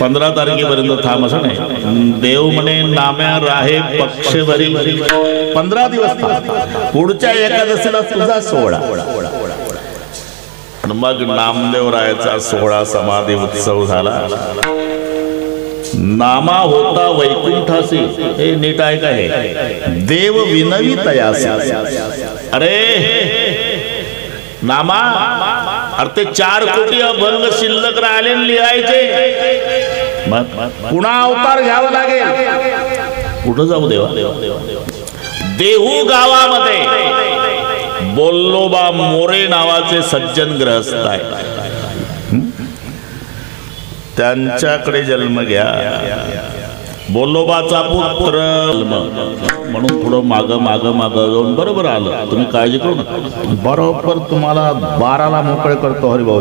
15 तारखेपर्यंत थांब असं नाही. देव म्हणे नाम्या राहे पक्षभरी 15 दिवस थांब. पुढच्या एकादशीला तुझा सोहळा. मग नामदेव रायाचा सोहळा समाधी उत्सव झाला. नामा होता वैकुंठासी. हे नीट आहे का? हे देव विनवी तयासी. अरे नामा अरे ते 4 कोटी अभंग शिल्लक राहिले लिहायचे. पुन्हा अवतार घ्यावा लागेल. कुठं जाऊ देवा? देहू गावामध्ये बोल्लोबा मोरे नावाचे सज्जन ग्रहस्थ आहे. त्यांच्याकडे जन्म घ्या. बोल्लोबाचा पुत्र म्हणून थोडं माग जाऊन बरोबर आलं. तुम्ही काळजी करू नका. बरोबर तुम्हाला 12ला मोकळे करतो हरिभाऊ.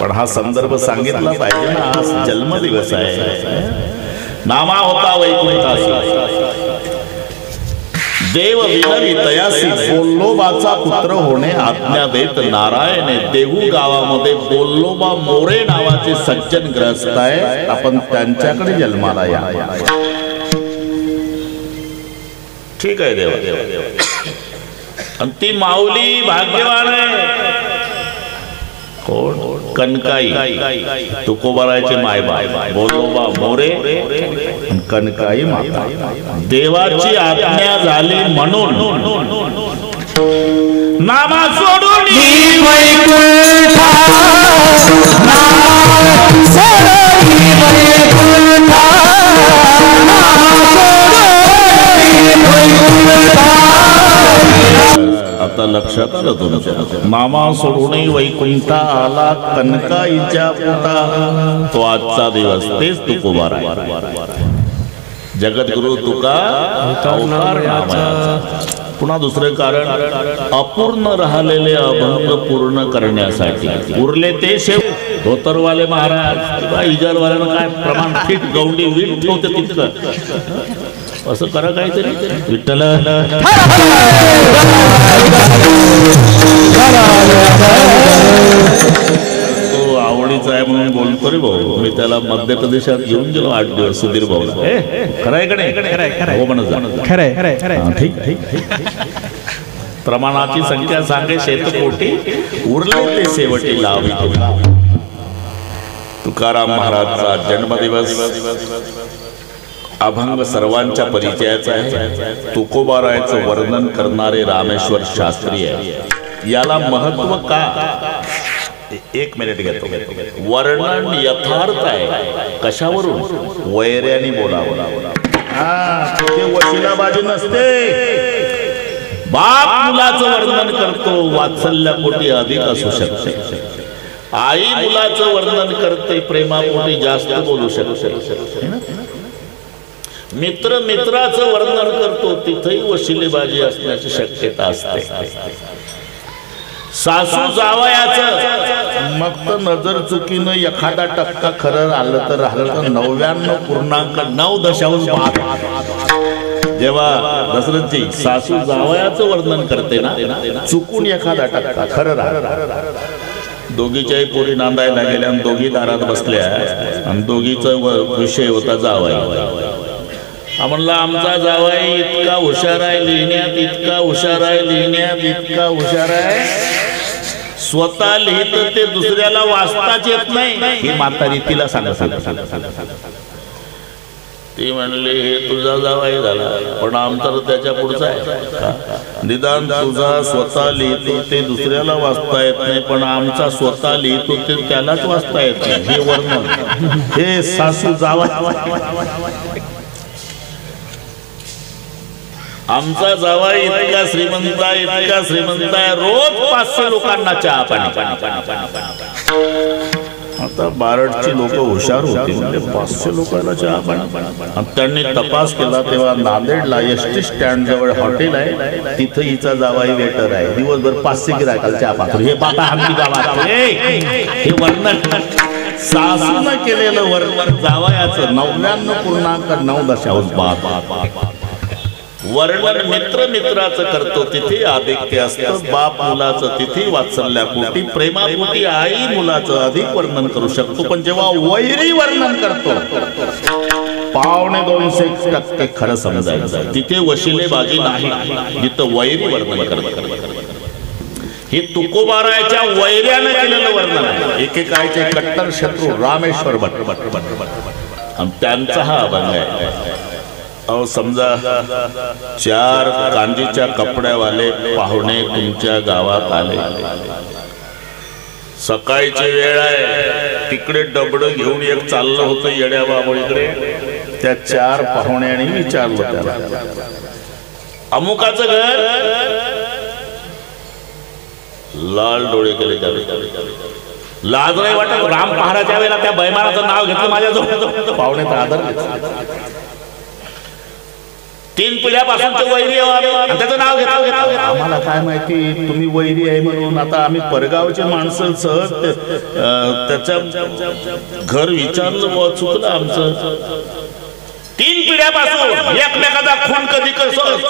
पण हा संदर्भ सांगितला पाहिजे ना. आज जन्मदिवस आहे. नामा होता वैकुंठासी. देव विनवी तयासी. बोल्लोबाचा पुत्र होणे आज्ञा देत नारायणे. देहू गावामध्ये बोल्लोबा मोरे नावाचे सज्जन ग्रस्त आहे. आपण त्यांच्याकडे जन्माला या. ठीक आहे देवा. आणि ती माऊली भाग्यवान आहे. कोण? कनकाई. तुकोबारायचे मायबाप बोल्लोबा मोरे कनकाई माता. देवाची आज्ञा झाली म्हणून नामा सोडून वैकुंठा. आता लक्षात आलं तुमच्या. नामा सोडून वैकुंठा आला कनकाईच्या पोटा. तो आजचा दिवस. तेच तुकोबार आहे. जगद्गुरु तुका अवतार नामाचा. पुन्हा दुसरे कारण अपूर्ण राहिलेले अभंग पूर्ण करण्यासाठी. उरले ते शेव. धोतरवाले महाराज इजारवाल्यानं काय प्रमाण फिट गौंडी वीट ठेवते तितकं. असं करा काहीतरी. विठ्ठल तो आवडीचा आहे म्हणून बोलतो रे भाऊ. मी त्याला मध्य प्रदेशात घेऊन गेलो 8 दिवस. सुधीर भाऊ खरंय का नाही? हो म्हणत खरंय. ठीक. प्रमाणाची संख्या सांगे शेतकोटी. उरले ते शेवटी लावी. तुकाराम महाराजचा जन्मदिवस. अभंग सर्वांच्या परिचयाचा आहे. तुकोबारायचं वर्णन करणारे रामेश्वर शास्त्री आहे. याला महत्व का? 1 मिनिट घेतो. वर्णन यथार्थ आहे. कशावरून? वैऱ्याने बोलावं. ते वशिलाबाजी नसते. बाप मुलाचं वर्णन करतो. वात्सल्यापोटी अधिक असू शकते. आई मुलाचं वर्णन करते. प्रेमापोटी जास्त बोलू शकते. मित्र मित्राचं वर्णन करतो. तिथेही वशिलेबाजी असण्याची शक्यता असते. सासू जावयाचं मग तर नजर चुकीनं एखादा टक्का खरं आलं तर राहिलं 99.9 जेव्हा दशरथची सासू जावयाचं वर्णन करते ना, चुकून एखादा टक्का खरं राहिलं. दोघीच्याही पोरी नांदायला गेल्या आणि दोघी दारात बसल्या आणि दोघीचा विषय होता जावई. म्हणला आमचा जावई इतका हुशार आहे लिहिण्यात, इतका हुशार आहे लिहिण्यात, इतका हुशार आहे, स्वतः लिहित ते दुसऱ्याला वाचताच येत नाही. ही म्हातारी तिला सांगत. ती म्हणली हे तुझा जावई झाला, पण आमचा त्याच्या पुढचा आहे. निदान तुझा स्वतः लिहितो ते दुसऱ्याला वाचता येत नाही, पण आमचा स्वतः लिहितो ते त्यालाच वाचता येत नाही. हे वर्णन हे सासू जावई. आमचा जावई इतका श्रीमंत आहे, इतका श्रीमंत आहे, रोज 500 लोकांना चहा पाणी. आता बारडची लोक हुशार होती, म्हणजे 500 लोकांना चहा पाणी. त्यांनी तपास केला तेव्हा नांदेडला एसटी स्टँड जवळ हॉटेल आहे, तिथं हिचा जावई वेटर आहे. दिवसभर 500 गिरायकाला चहा पाहतो. हे पाता आमची गावात हे वर्णन सासूनं केलेलं वर्णन जावयाचं 99.9 बाद. वर्णन मित्र मित्राचं करतो तिथे आदित्य असतं, बाप मुलाचं तिथे वात्सल्यापोटी, प्रेमापोटी आई मुलाचं अधिक वर्णन करू शकतो. पण जेव्हा वैरी वर्णन करतो 2.25% खरं समजायचं. तिथे वशिलेबाजी नाही, जिथं वैरी वर्णन करतो. हे तुकोबारायच्या वैर्याने केलेलं वर्णन आहे. एकेकाळचे कट्टर शत्रू रामेश्वर भट्ट आणि त्यांचा हा अभंग आहे. अहो समजा 4 कांजीच्या कपड्यावाले पाहुणे तुमच्या गावात आले. सकाळची वेळ आहे, तिकडे डबड घेऊन एक चाललं होतं येड्या बाबळीकडे. त्या 4 पाहुण्यांनी विचारलं त्याला, अमुकाचं घर? लाल डोळे केले त्याला. लाज नाही वाटत? राम पहाराच्या वेळेला त्या बैमानाचं नाव घेतलं माझ्याजवळ. पाहुण्याचा आदर घेतला. 3 पिढ्यापासूनचे वैरी आणि त्याचं नाव घेतलं. आम्हाला काय माहिती तुम्ही वैरी आहे म्हणून. आता आम्ही परगावचे माणसं सहज त्याच्या घर विचारलं, चुकलं आमचं. 3 पिढ्यापासून एकमेकाचा खून कधी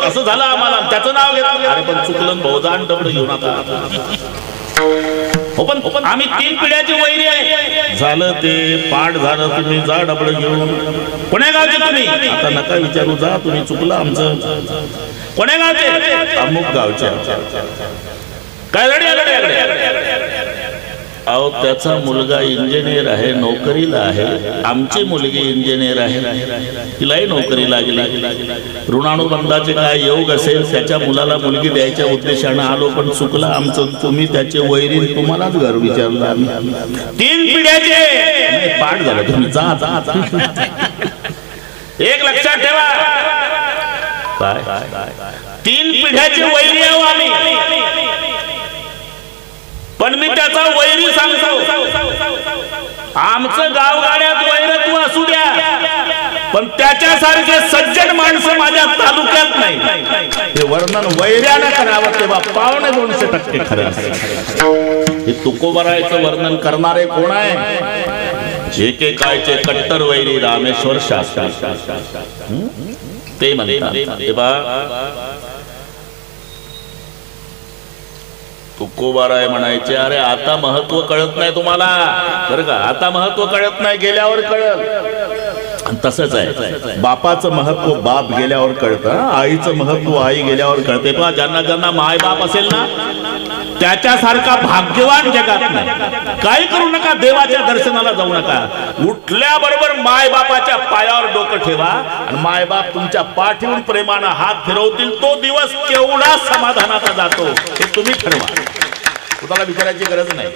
असं झालं आम्हाला, त्याचं नाव घेतलं. अरे पण चुकलं, बहुदान डबड घेऊन आता. हो पण आम्ही 3 पिढ्याची वैरी आहे. झालं ते पाठ झालं, तुम्ही जा डबड घेऊन. कोण्या गावचे तुम्ही? आता नका विचारू, जा तुम्ही, चुकलं आमचं. कोण्या गावचे? अमुक गावचे. काय अहो त्याचा मुलगा इंजिनियर आहे, नोकरीला आहे. आमची मुलगी इंजिनियर आहे, तिलाही नोकरी लागली. ऋणानुबंधाचे काय योग असेल, त्याच्या मुलाला मुलगी द्यायच्या उद्देशाने आलो, पण चुकला आमचं. तुम्ही त्याचे वैरी, तुम्हालाच घर विचारलं आम्ही. 3 पिढ्याचे पाठ झालं. तुम्ही जा जा जा. एक लक्षात ठेवा, काय 3 पिढ्याचे वैरी आहो आम्ही. पण मी त्याचा वैरी सांगतो. आमचं गावगाड्यात वैरत्व असू द्या, पण त्याच्यासारखे सज्जन माणसं माझ्या तालुक्यात नाही. हे वर्णन वैर्यानं करावं तेव्हा 2.25% खरं असेल. हे तुकोबारायचं वर्णन करणारे कोण आहे? एकेकाळचे कट्टर वैरी रामेश्वर शास्त्री. ते म्हणतात तुकोबाराय म्हणायचे, अरे आता महत्व कळत नाही तुम्हाला बरं का. आता महत्व कळत नाही, गेल्यावर कळत. तसंच आहे, बापाचं महत्व बाप गेल्यावर कळतं, आईचं महत्व आई गेल्यावर कळते. पण ज्यांना ज्यांना माय बाप असेल ना, त्याच्यासारखा भाग्यवान जगात नाही. काही करू नका, देवाच्या दर्शनाला जाऊ नका. उठल्याबरोबर माय बापाच्या पायावर डोकं ठेवा आणि माय बाप तुमच्या पाठीवरून प्रेमानं हात फिरवतील. तो दिवस केवढा समाधानाचा जातो हे तुम्ही ठरवा, कुणाला विचारायची गरज नाही.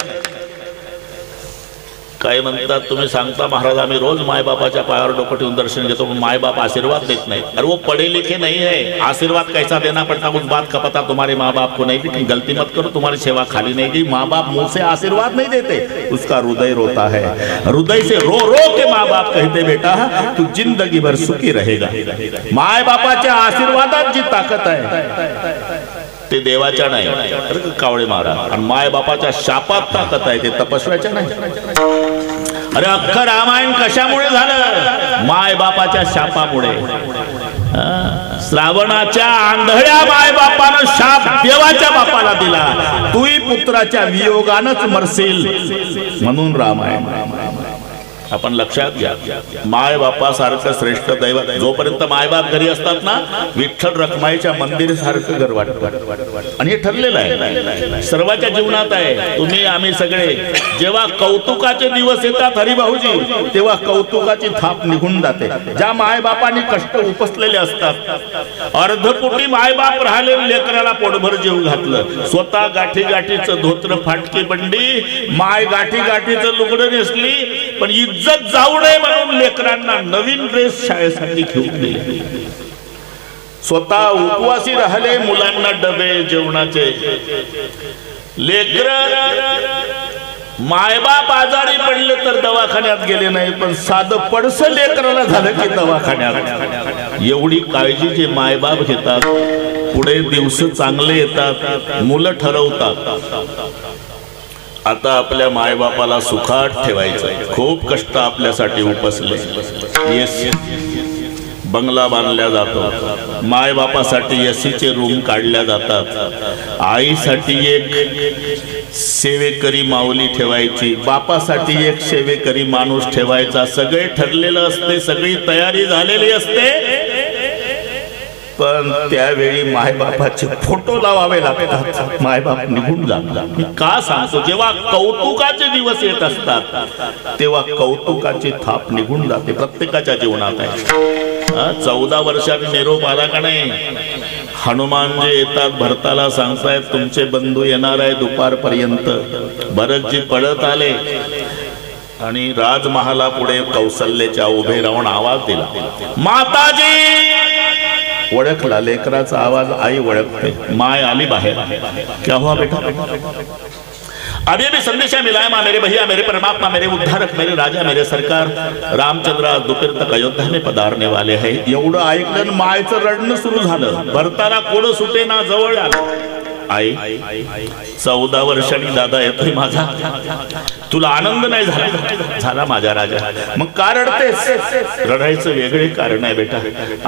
काय म्हणतात, तुम्ही सांगता महाराज आम्ही रोज माय बापाच्या पायावर डोकं ठेवून दर्शन घेतो, पण माय बाप आशीर्वाद देत नाही. अरे वो पढ़े लिखे नहीं है, आशीर्वाद कैसा देना पड़ता उस बात का पता तुम्हारे माँ बाप को नहीं. लेकिन गलती मत करो, तुम्हारी सेवा खाली नहीं गई. माँ बाप मुंह से आशीर्वाद नहीं देते, उसका हृदय रोता है. हृदय से रो रो के माँ बाप कहते बेटा तू जिंदगी भर सुखी रहेगा. माय बापाच्या आशीर्वादात जी ताकद आहे ते देवाच्या नाही, कावळे महाराज. आणि माय बापाच्या शापात ताकद आहे, ते तपस्व्याच्या नाही. अरे अख्खं रामायण कशामुळे झालं? माय बापाच्या शापामुळे. श्रावणाच्या आंधळ्या माय बापानं शाप देवाच्या बापाला दिला, तूही पुत्राच्या वियोगानच मरशील, म्हणून रामायण. आपण लक्षात घ्या, माय बापासारखं श्रेष्ठ दैवत जोपर्यंत मायबाप घरी असतात ना, विठ्ठल रखमाईच्या मंदिर सारखं घर वाटतं. आणि हे ठरलेलं आहे, सर्वांच्या जीवनात आहे. तुम्ही आम्ही सगळे जेव्हा कौतुकाचे दिवस येतात हरिभाऊजी, तेव्हा कौतुकाची थाप निघून जाते. ज्या मायबापांनी कष्ट उपसलेले असतात, अर्धपोटी मायबाप राहिले, लेकराला पोटभर जेव घातलं, स्वतः गाठी गाठीचं धोत्र फाटकी बंडी, माय गाठी गाठीचं लुगडं नेसली, पण इज्जत जाऊ नये म्हणून लेकरांना नवीन ड्रेस शाळेसाठी घेऊन दिले. स्वतः उपवासी राहिले, मुलांना डबे जेवणाचे. लेकर मायबाप आजारी पडले तर दवाखान्यात गेले नाही, पण साधं पडसं लेकराला झालं की दवाखान्यात. एवढी काळजी जे मायबाप घेतात, पुढे दिवस चांगले येतात, मुलं ठरवतात. आता आपल्या मायबापाला सुखात ठेवायचं, खूप कष्ट आपल्यासाठी उपसले. येस, बंगला बांधला जातो, माय बापासाठी एसीचे रूम काढल्या जातात, आईसाठी एक सेवेकरी माऊली ठेवायची, बापासाठी एक सेवेकरी माणूस ठेवायचा, सगळे ठरलेलं असते, सगळी तयारी झालेली असते, पण त्यावेळी मायबापाचे फोटो लावावे लागतात, मायबाप निघून जातात। मी का सांगतो, जेव्हा कौतुकाचे दिवस येत असतात तेव्हा कौतुकाची थाप निघून जाते, प्रत्येकाच्या जीवनात आहे। 14 वर्षांनी निरोप आला का नाही, हनुमान जे येतात भरताला सांगतायत तुमचे बंधू येणार आहे दुपारपर्यंत, भरतजी पळत आले आणि राजमहाला पुढे कौशल्याच्या उभे राहून आवाज दिला, माताजी। ओळखला, लेकराचा आवाज आई ओळखते, माय आली बाहेर, क्या हुआ बेटा? अभी अभी संदेशा मिला है, माँ मेरे भैया, मेरे परमात्मा, मेरे उद्धारक, मेरे राजा, मेरे सरकार रामचंद्र आज दोपहर तक अयोध्या में पधारने वाले हैं। एवढं ऐकलं मायचं रडणं सुरू झालं, भरताला कोण सुटे ना, जवळ आलं। आई 14 वर्षांनी दादा येतोय माझा, तुला आनंद नाही झाला? झाला माझ्या राजा, मग का रडतेस? रडायचं वेगळे कारण आहे बेटा,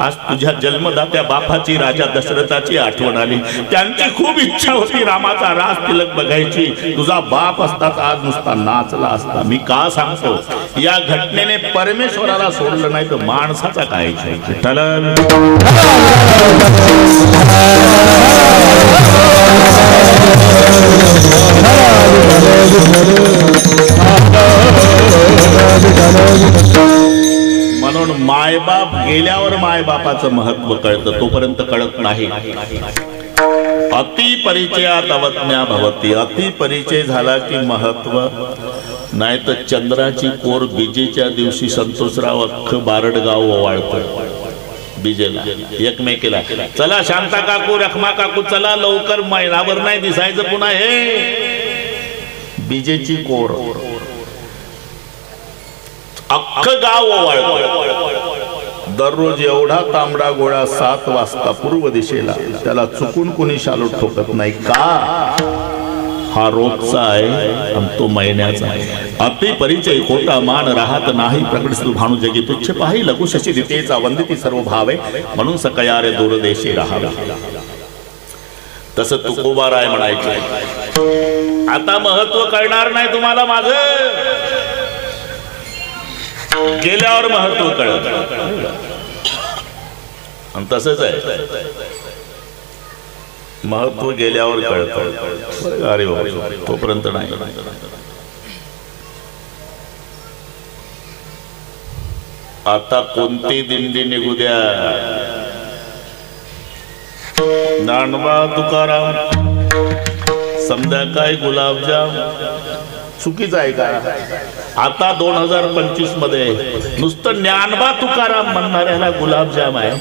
आज तुझ्या जन्मदात्या बापाची, राजा दशरथाची आठवण आली, त्यांची खूप इच्छा होती रामाचा राज तिलक बघायची, तुझा बाप असता आज नुसता नाचला असता। मी का सांगतो, या घटनेने परमेश्वराला सोडलं नाही तर माणसाचा काय म्हणून मायबाप गेल्यावर मायबापाचं महत्व कळतं, तोपर्यंत कळत नाही। अति परिचयात अवज्ञा भवती, अति परिचय झाला की महत्व नाही तर चंद्राची कोर बीजेच्या दिवशी संतोषराव अख्खं बारडगाव ओवाळतो बीजेला, एकमेकीला, चला शांता काकू, रखमा काकू, चला लवकर, महिनाभर नाही दिसायचं पुन्हा हे बीजेची कोर, अख्खं गाव ओवाळतो। दररोज एवढा तांबडा गोळा 7 वाजता पूर्व दिशेला, त्याला चुकून कोणी शालू ठोकत नाही का? हा रोजचा आहे आणि तो महिन्याचा आहे। अति परिचय खोटा मान राहत नाही, प्रकट भानु जगी तुच्छ पाही, लघु शशी दितेचा वंदिती सर्व भावे, म्हणून सकया रे दूर देशी राहावे। तसं तुकोबाराय म्हणायचे, आता महत्व कळणार नाही तुम्हाला माझं, गेल्यावर महत्व कळत, आणि तसंच आहे, महत्व गेल्यावर कळत, अरे बाबा तोपर्यंत नाही। आता कोणती दिंडी निघू द्या, ज्ञानोबा तुकाराम, संध्याकाळी गुलाबजाम, चुकीचं आहे का? आता 2025 मध्ये नुसतं ज्ञानोबा तुकाराम म्हणणाऱ्याला गुलाबजाम आहे,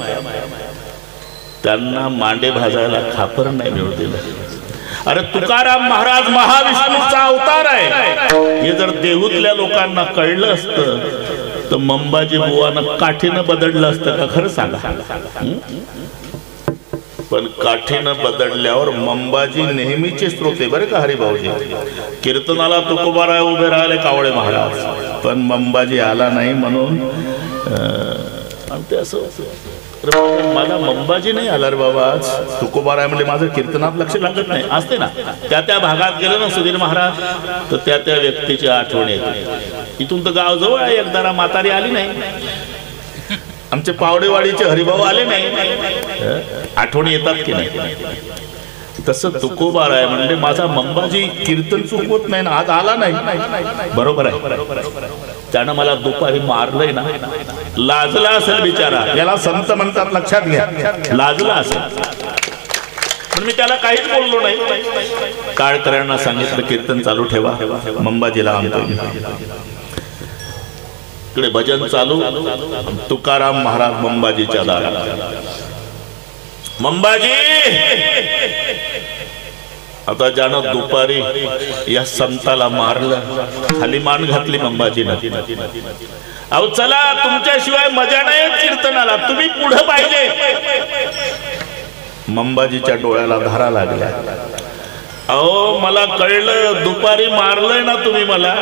त्यांना मांडे भाजायला खापर नाही मिळू दिलं। अरे तुकाराम महाराज महाविष्णूचा अवतार आहे, हे जर देहूतल्या लोकांना कळलं असतं तर मंबाजी बुवानं काठीनं बदललं असतं का? खरं सांगा। पण काठीनं बदलल्यावर मंबाजी नेहमीचे श्रोते बरे का हरिभाऊजी, कीर्तनाला तुकोबाराय उभे राहिले कावळे महाराज, पण मंबाजी आला नाही म्हणून मला मंबाजी नाही आला रे बाबा, आज तुकोबाराय म्हणजे माझं कीर्तनात लक्ष लागत नाही, असते ना त्या भागात गेलं ना सुधीर महाराज, तर त्या व्यक्तीची आठवण येते। इथून तर गाव जवळ आहे, एकदा म्हातारी आली नाही, आमचे पावडेवाडीचे हरिभाऊ आले नाही, आठवणी येतात की नाही? तसं तुकोबाराय म्हणजे माझा मंबाजी कीर्तन चुकवत नाही ना, आज आला नाही, बरोबर आहे, त्यानं मला दुपारी मारलंय ना, लाजला असेल बिचारा, याला संत म्हणतात, लक्षात घ्या, लाजला असेल, पण मी त्याला काहीच बोललो नाही। काळकऱ्यांना सांगितलं कीर्तन चालू ठेवा, मंबाजीला आणतो। इकडे भजन चालू, तुकाराम महाराज मंबाजीच्या दारात, मंबाजी, आता ज्यानं दुपारी या संताला मारलं, खाली मान घातली मंबाजीनं, अहो चला तुमच्याशिवाय मजा नाही कीर्तनाला, तुम्ही पुढे पाहिजे। मंबाजीच्या डोळ्याला धारा लागल्या, अहो मला कळलं दुपारी मारलंय ना तुम्ही मला,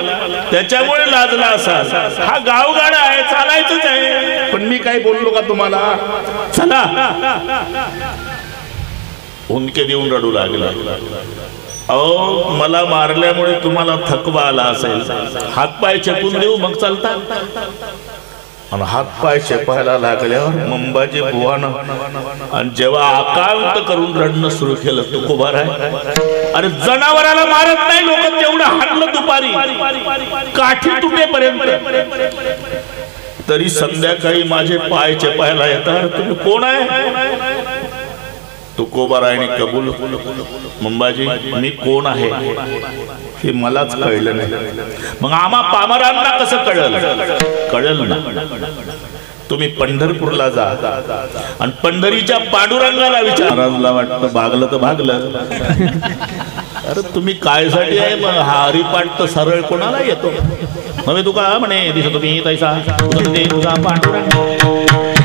त्याच्यामुळे लाजला असाल. हा गावगाडा आहे, चालायचंच आहे. पण मी काय बोललो का तुम्हाला? चला हुंदके देऊन रडू लागला. अहो मला मारल्यामुळे तुम्हाला थकवा आला असेल, हातपाय चेपून देऊ मग चालता. आणि हातपाय चेपायला लागल्यावर मंबाजी बुवानं आणि जेव्हा आकांत करून रडणं सुरू केलं, तुकोबा आहे अरे जनावराला मारत नाही लोक, तेवढं हाणलं दुपारी काठी तुटेपर्यंत, तरी संध्याकाळी माझे पाय चेपायला येतात. तुम्ही कोण आहे? तुकोबारायने कबूल, मंबाजी मी कोण आहे हे मलाच कळलं नाही. मग आम्हा पामरांना कसं कळलं ना? तुम्ही पंढरपूरला जा आणि पंढरीच्या पांडुरंगाला विचार. महाराजला वाटतं भागलं तर भागलं. अरे तुम्ही कायसाठी आहे? मग हा हरिपाठ तर सरळ कोणाला येतो नव्हे. तुका म्हणे दिसत तुम्ही तैसा तुझा पांडुरंग.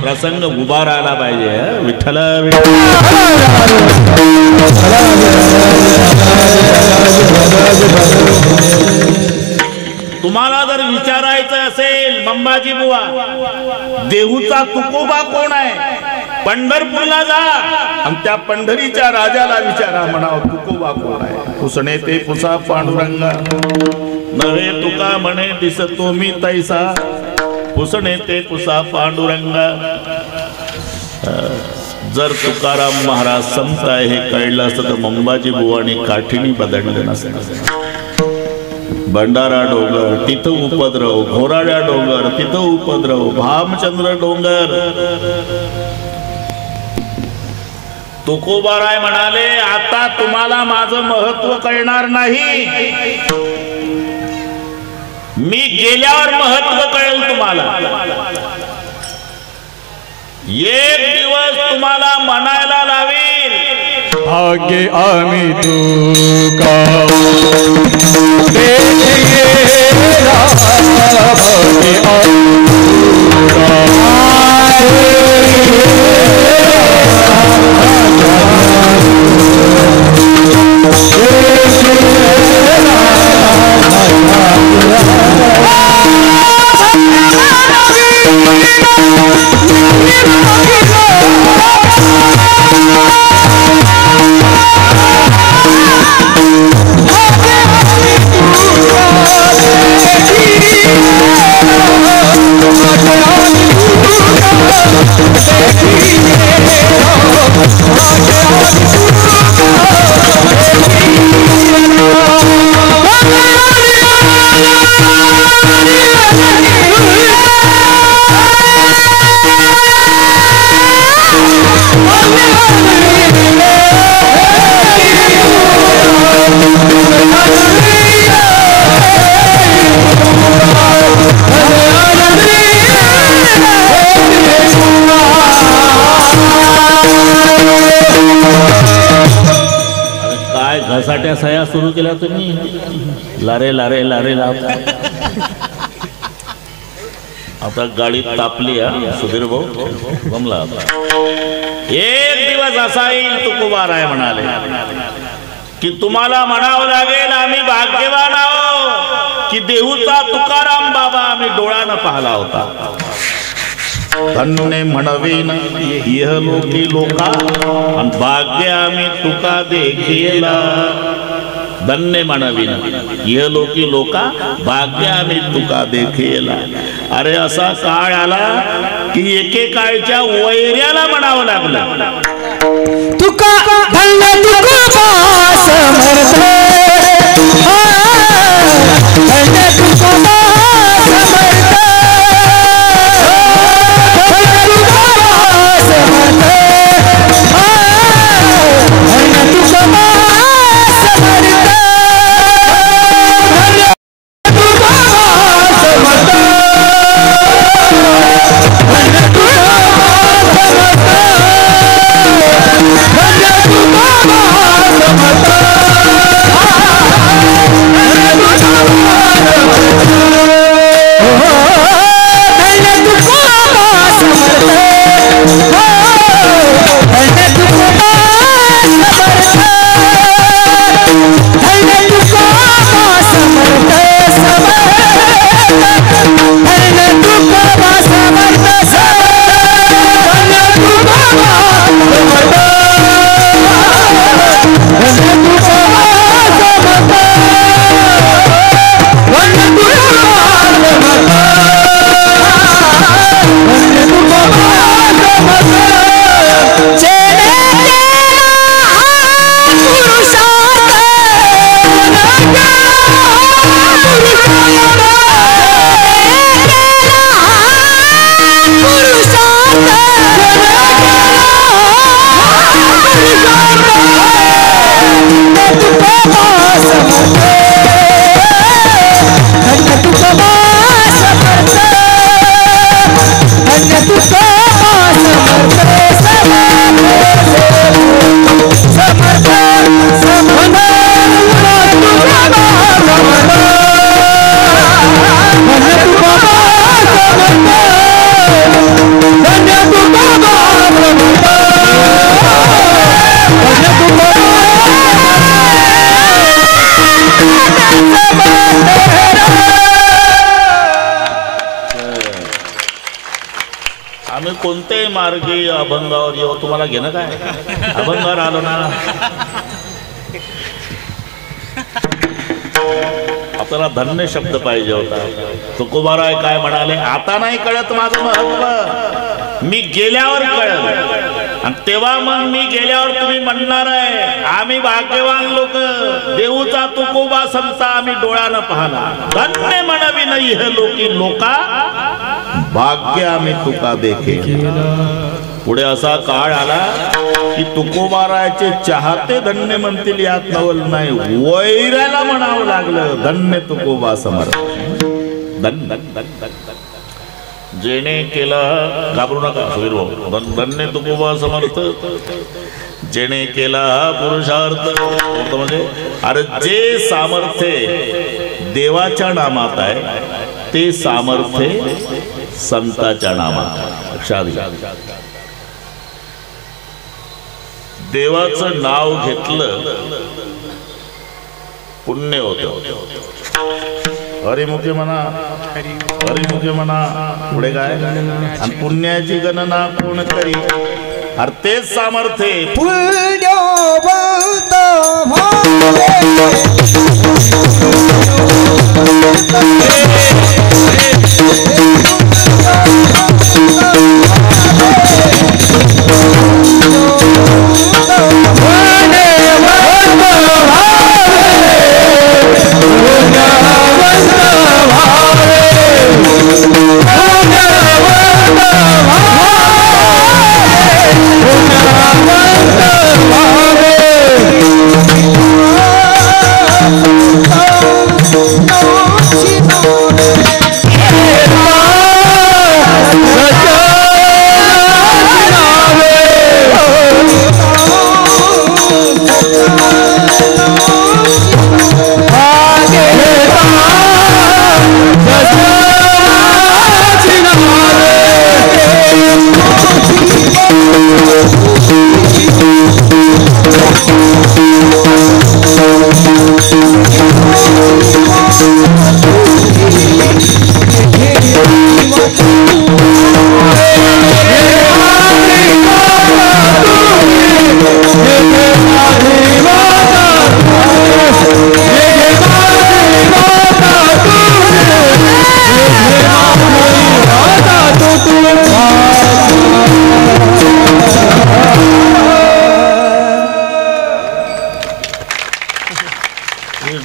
प्रसंग उभा राहायला पाहिजे. विठ्ठल तुम्हाला जर विचारायचं असेल मंबाजी बुवा देहूचा तुकोबा कोण आहे, पंढरपूरला जा आणि त्या पंढरीच्या राजाला विचारा, म्हणाव तुकोबा कोण आहे. पुसणे ते पुसा पांडुरंगा नव्हे तुका म्हणे दिसतो मी तैसा, पुसणे ते पुसा पांडुरंगा. जर तुकाराम महाराज संत आहे हे कळलं असतं तर मंबाजी बुवानी काठीनी बदललं नसतं. भंडारा डोंगर तिथं उपद्रव, घोराड्या डोंगर तिथं उपद्रव, भामचंद्र डोंगर. तुकोबाराय म्हणाले आता तुम्हाला माझं महत्व कळणार नाही, मी गेल्यावर महत्व कळेल तुम्हाला. एक दिवस तुम्हाला म्हणायला लावेल भाग्य आम्ही तुका घसाट्या सया सुरू केल्या तुम्ही. लारे लारे लारे लावता. आता गाडी तापली. सुधीर भाऊ जमला. एक दिवस असा येईल तुकोबाराय म्हणाले की तुम्हाला म्हणावं लागेल आम्ही भाग्यवान आहो की देहूचा तुकाराम बाबा आम्ही डोळ्यानं पाहिला होता. धन्य म्हणवीन इहलोकी लोका आणि भाग्य आम्ही तुका देखीला. धन्य म्हणवीन इहलोकी लोका भाग्य आम्ही तुका देखीला. अरे असा काळ आला की एकेकाळच्या वैर्याला म्हणावं लागलं तुका धन्य तुकोबा समर्थ, धन्य तुकोबा समर्थ, कोणते मार्गी अभंगावर येऊ तुम्हाला घेणं काय अभंगावर आलो ना आपल्याला धन्य शब्द पाहिजे होता तुकोबाराय काय म्हणाले आता नाही कळत माझं महत्व मी गेल्यावर कळलं आणि तेव्हा मग मी गेल्यावर तुम्ही म्हणणार आहे आम्ही भाग्यवान लोक देऊचा तुकोबा संता आम्ही डोळ्यानं पाहला धन्य म्हणावी नाही हे लोकी लोका भाग्य आम्ही तुका देखे पुढे असा काळ आला की तुकोबारायचे चाहते धन्य म्हणतील यात नवल नाही वैराला म्हणावं लागलं धन्य तुकोबा समर्थ धन्य जेणे केला घाबरू नका सुधीर भाऊ धन्य तुकोबा समर्थ जेणे केला पुरुषार्थ म्हणजे अरे जे सामर्थ्य देवाच्या नामात आहे ते सामर्थ्य संताच्या नामात लक्षात घ्या देवाचं नाव घेतलं पुण्य होतं हरिमुखे म्हणा पुढे काय आणि पुण्याची गणना कोण करी अरे तेच सामर्थ्य पुण्यवंत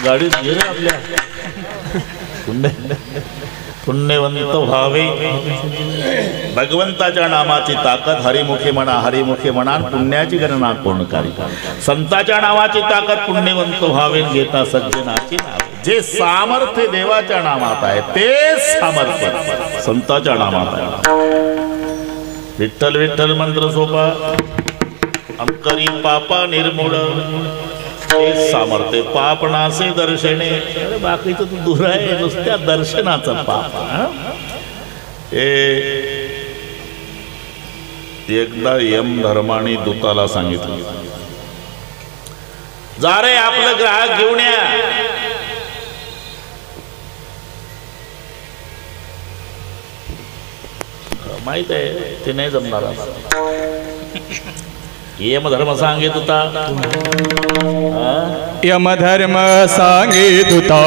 गाडीत गेले आपल्या पुण्यवंत व्हावे भगवंताच्या नामाची ताकद हरिमुखे म्हणा पुण्याची गणना कोण करी संताच्या नावाची ताकद पुण्यवंत व्हावे घेता सज्जनाची नावे जे सामर्थ्य देवाच्या नामात आहे ते सामर्थ्य संताच्या नामात आहे विठ्ठल विठ्ठल मंत्र सोपा अंकरी पापा निर्मूळ सामर्थ्य पाप नासे दर्शने बाकीचं तू दूर आहे नुसत्या दर्शनाचा पाप एकदा यम धर्माने दूताला सांगितलं जा रे आपलं ग्राहक घेऊन या माहित आहे ते नाही जमणार यमधर्म सांगित होता यमधर्म सांगित होता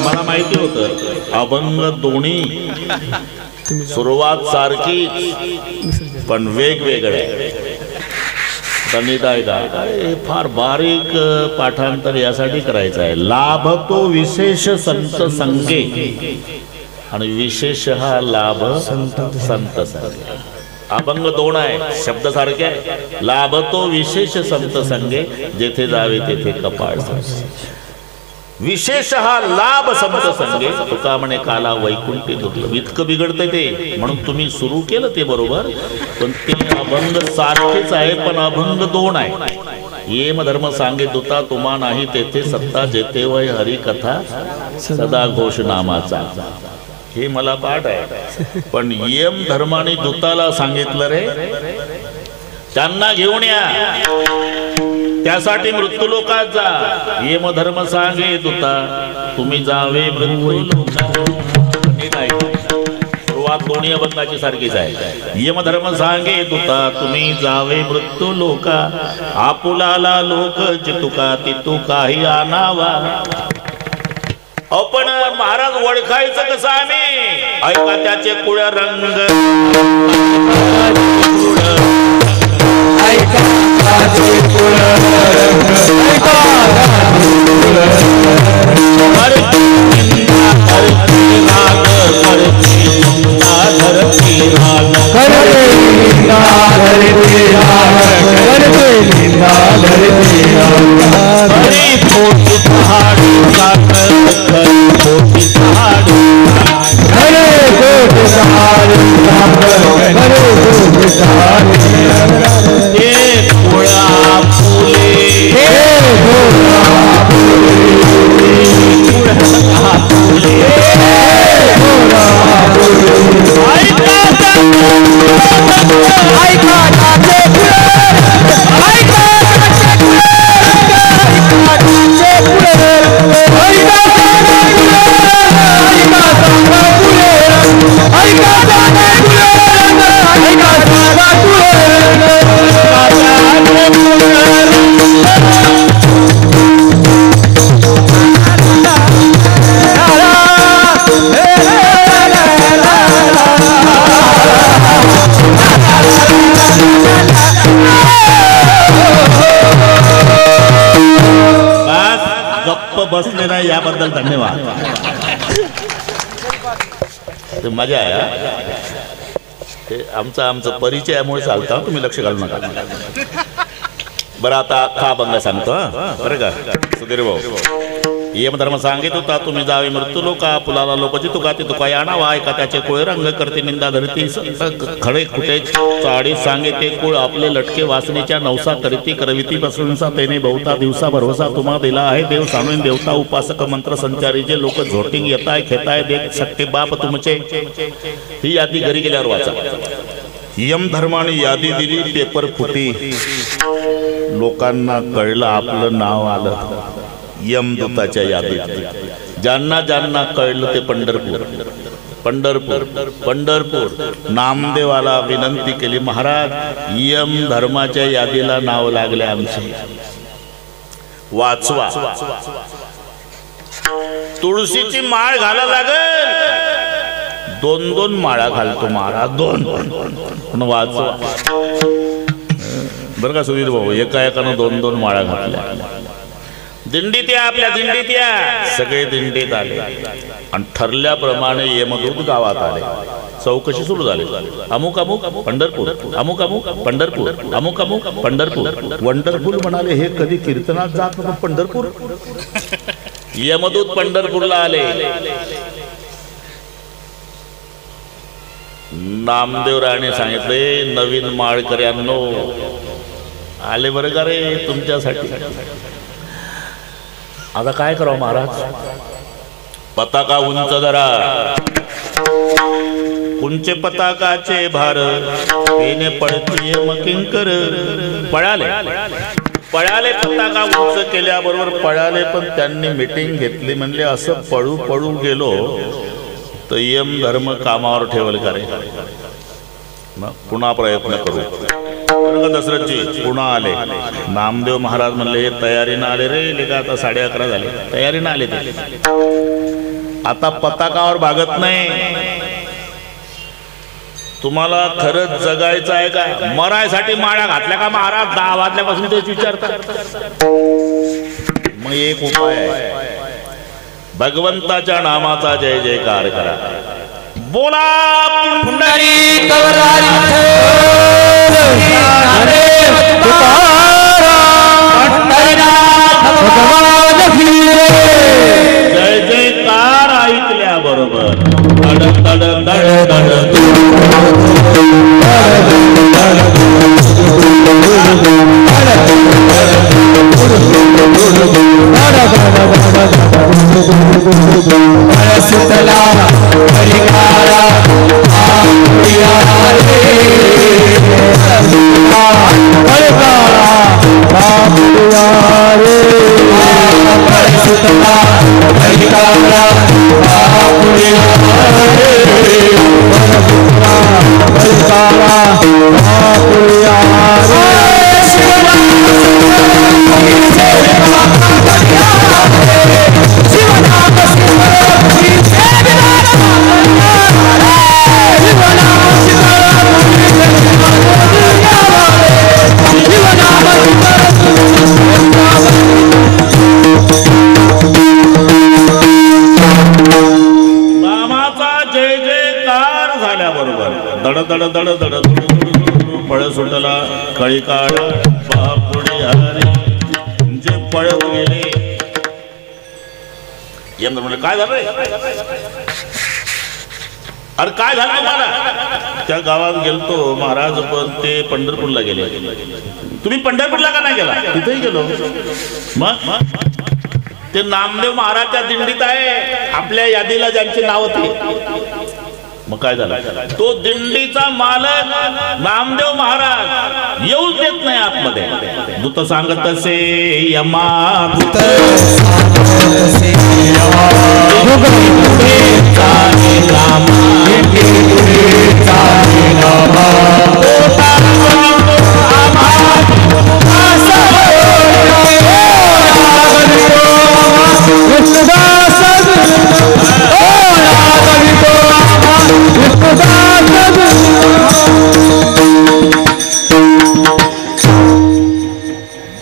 मला माहिती होतं अभंग दोन्ही सुरुवात सारखी पण वेगवेगळे फार बारीक पाठांतर यासाठी करायचं आहे लाभ तो विशेष संत संगे आणि विशेष हा लाभ संत संगे अभंग दोन आहे शब्द सारखे आहे लाभ तो विशेष संत संगे जेथे जावे तेथे कपाळ विशेष हा लाभ संत संगे तुका म्हणे काला वैकुंठी दुर्लभ इतकं बिघडतं ते म्हणून तुम्ही सुरू केलं ते बरोबर पण ते अभंग सारखेच आहे पण अभंग दोन आहे येम धर्म सांगे दुता तुम्हा नाही तेथे सत्ता जेथे वय हरी कथा सदा घोष नामाचा हे मला पाठ आहे, पण यम धर्माने दूताला सांगितलं रे त्यांना घेऊन या, त्यासाठी मृत्यू लोकात जा. यम धर्म सांगे दूता तुम्ही जावे मृत्यू लोकात. सुरुवात दोन्ही अभंगाची सारखीच आहे. यम धर्म सांगे दूता तुम्ही जावे मृत्यू लोका, आपुलाला लोक जितुका तितू काही आणावा. पण महाराज ओळखायचं कसं आम्ही? ऐका त्याचे कुळ रंग, ऐका त्याचे कुळ बसले नाही याबद्दल धन्यवाद. मजा आहे. आमचा परिचयामुळे चालतं, तुम्ही लक्ष घालू नका. बरं आता अख्खा अभंग सांगतो बरं का सुधीर भाऊ. यम धर्म सांगित होता तुम्ही जावे मृत्यू लोका, पुलाला लोकांची तुका ती तुका आणावा. ऐका त्याचे कुळ रंग करते निंदा धरती, खडे खुटे चाडी सांगे ते कुळ आपले लटके वासनेच्या नवसा करीती करविती बसवूनसा तेने बहुता दिवसा भरवसा तुम्हा दिला आहे देव सांगून देवता उपासक मंत्र संचारी जे लोक झोटिंग येताय खेताय देख सक्के बाप तुमचे. ही यादी घरी गेल्यावर वाचा. यम धर्माने यादी दिली, पेपर फुटी, लोकांना कळलं आपलं नाव आलं यमदूताच्या यादीत. ज्यांना ज्यांना कळलं ते पंढरपूर पंढरपूर पंढरपूर. नामदेवाला विनंती केली, महाराज यम धर्माच्या यादीला नाव लागले आमचे, वाचवा. तुळशीची माळ घाला लागल, 2-2 माळा घालतो महाराज, 2 वाचवा. बरं का सुधीर भाऊ, एका एकानं 2-2 माळा घातल्या. दिंडीत या, आपल्या दिंडीत या. सगळे दिंडीत आले आणि ठरल्याप्रमाणे यमदूत गावात आले. चौकशी सुरू झाली. अमुक अमुक पंढरपूर, अमुक अमुक पंढरपूर, अमुक अमुक पंढरपूर. वंडरफुल म्हणाले, हे कधी कीर्तनात जात नव्हतं पंढरपूर. यमदूत पंढरपूरला आले. नामदेव राणे सांगितले, नवीन माळकऱ्यांनो आले बरं का रे तुमच्यासाठी. आता काय करावं महाराज? पताका उंच धरा, उंचे पताकाचे भार, येणे पळतीये मकिंकर. पळाले पळाले, पताका उंच केल्याबरोबर पळाले. पण त्यांनी मीटिंग घेतली, म्हणले असं पळू पळू गेलो तर यम धर्म कामावर ठेवल का रे? पुन्हा प्रयत्न करू. दशरथजी पुन्हा आले. नामदेव महाराज म्हणले, हे तयारीनं आले रे लेका, आता 11:30 झाले, तयारीनं आले ते. आता पताकावर भागत नाही. तुम्हाला खरंच जगायचं आहे का? मरायसाठी माळा घातल्या का महाराज? 10 वाजल्यापासून तेच विचारतात. मग एक उपाय आहे, भगवंताच्या नामाचा जय जयकार करा. बोला पुंडरी जय जयकार ऐकल्या बरोबर तड तड तड तड सुतला कळी काढा बापुडे हरी जे पळत गेले. यंदा म्हणजे काय झालं अरे काय झालं तुम्हाला? त्या गावात गेलतो महाराज पण ते पंढरपूरला गेले. तुम्ही पंढरपूरला का नाही गेला? तिथेही गेलो. मग ते नामदेव महाराजच्या दिंडीत आहे आपल्या यादीला ज्यांची नाव होती. मग काय झालं? तो दिंडीचा मालक नामदेव महाराज येऊच देत नाही आतमध्ये. दूत सांगत असे यमा दूत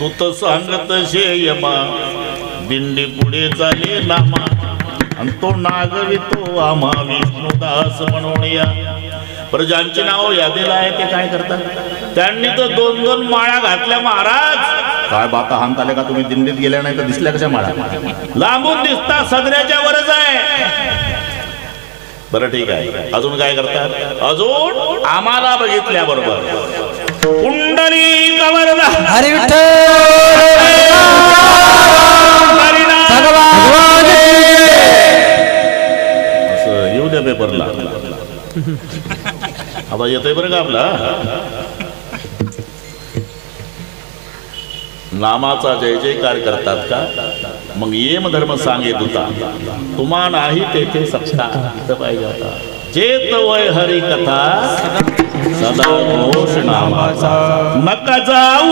दूत सांगत शे यमा दिंडी पुढे चाले नामा आणि तो नागवितो आम्हा विष्णुदास म्हणून या. प्रजांची नाव यादीला आहे ते काय करतात? त्यांनी तर 2-2 माळा घातल्या. महाराज काय बाका हात आले का? तुम्ही दिंडीत गेल्या नाही तर दिसल्या कशा माळा? लांबून दिसता सदऱ्याच्या वरच आहे. बरं ठीक आहे, अजून काय करतात? अजून आम्हाला बघितल्या बरोबर कुंडली कवरला हरी विठ्ठल असं येऊ द्या पेपरला. आता येतोय बरं का आपला नामाचा जय जयकार करतात का? मग येम धर्म सांगे दूता तुम्हा नाही तेथे सत्ता पाहिजे होता. जेत वय हरी कथा सदा घोष नामाचा नका जाऊ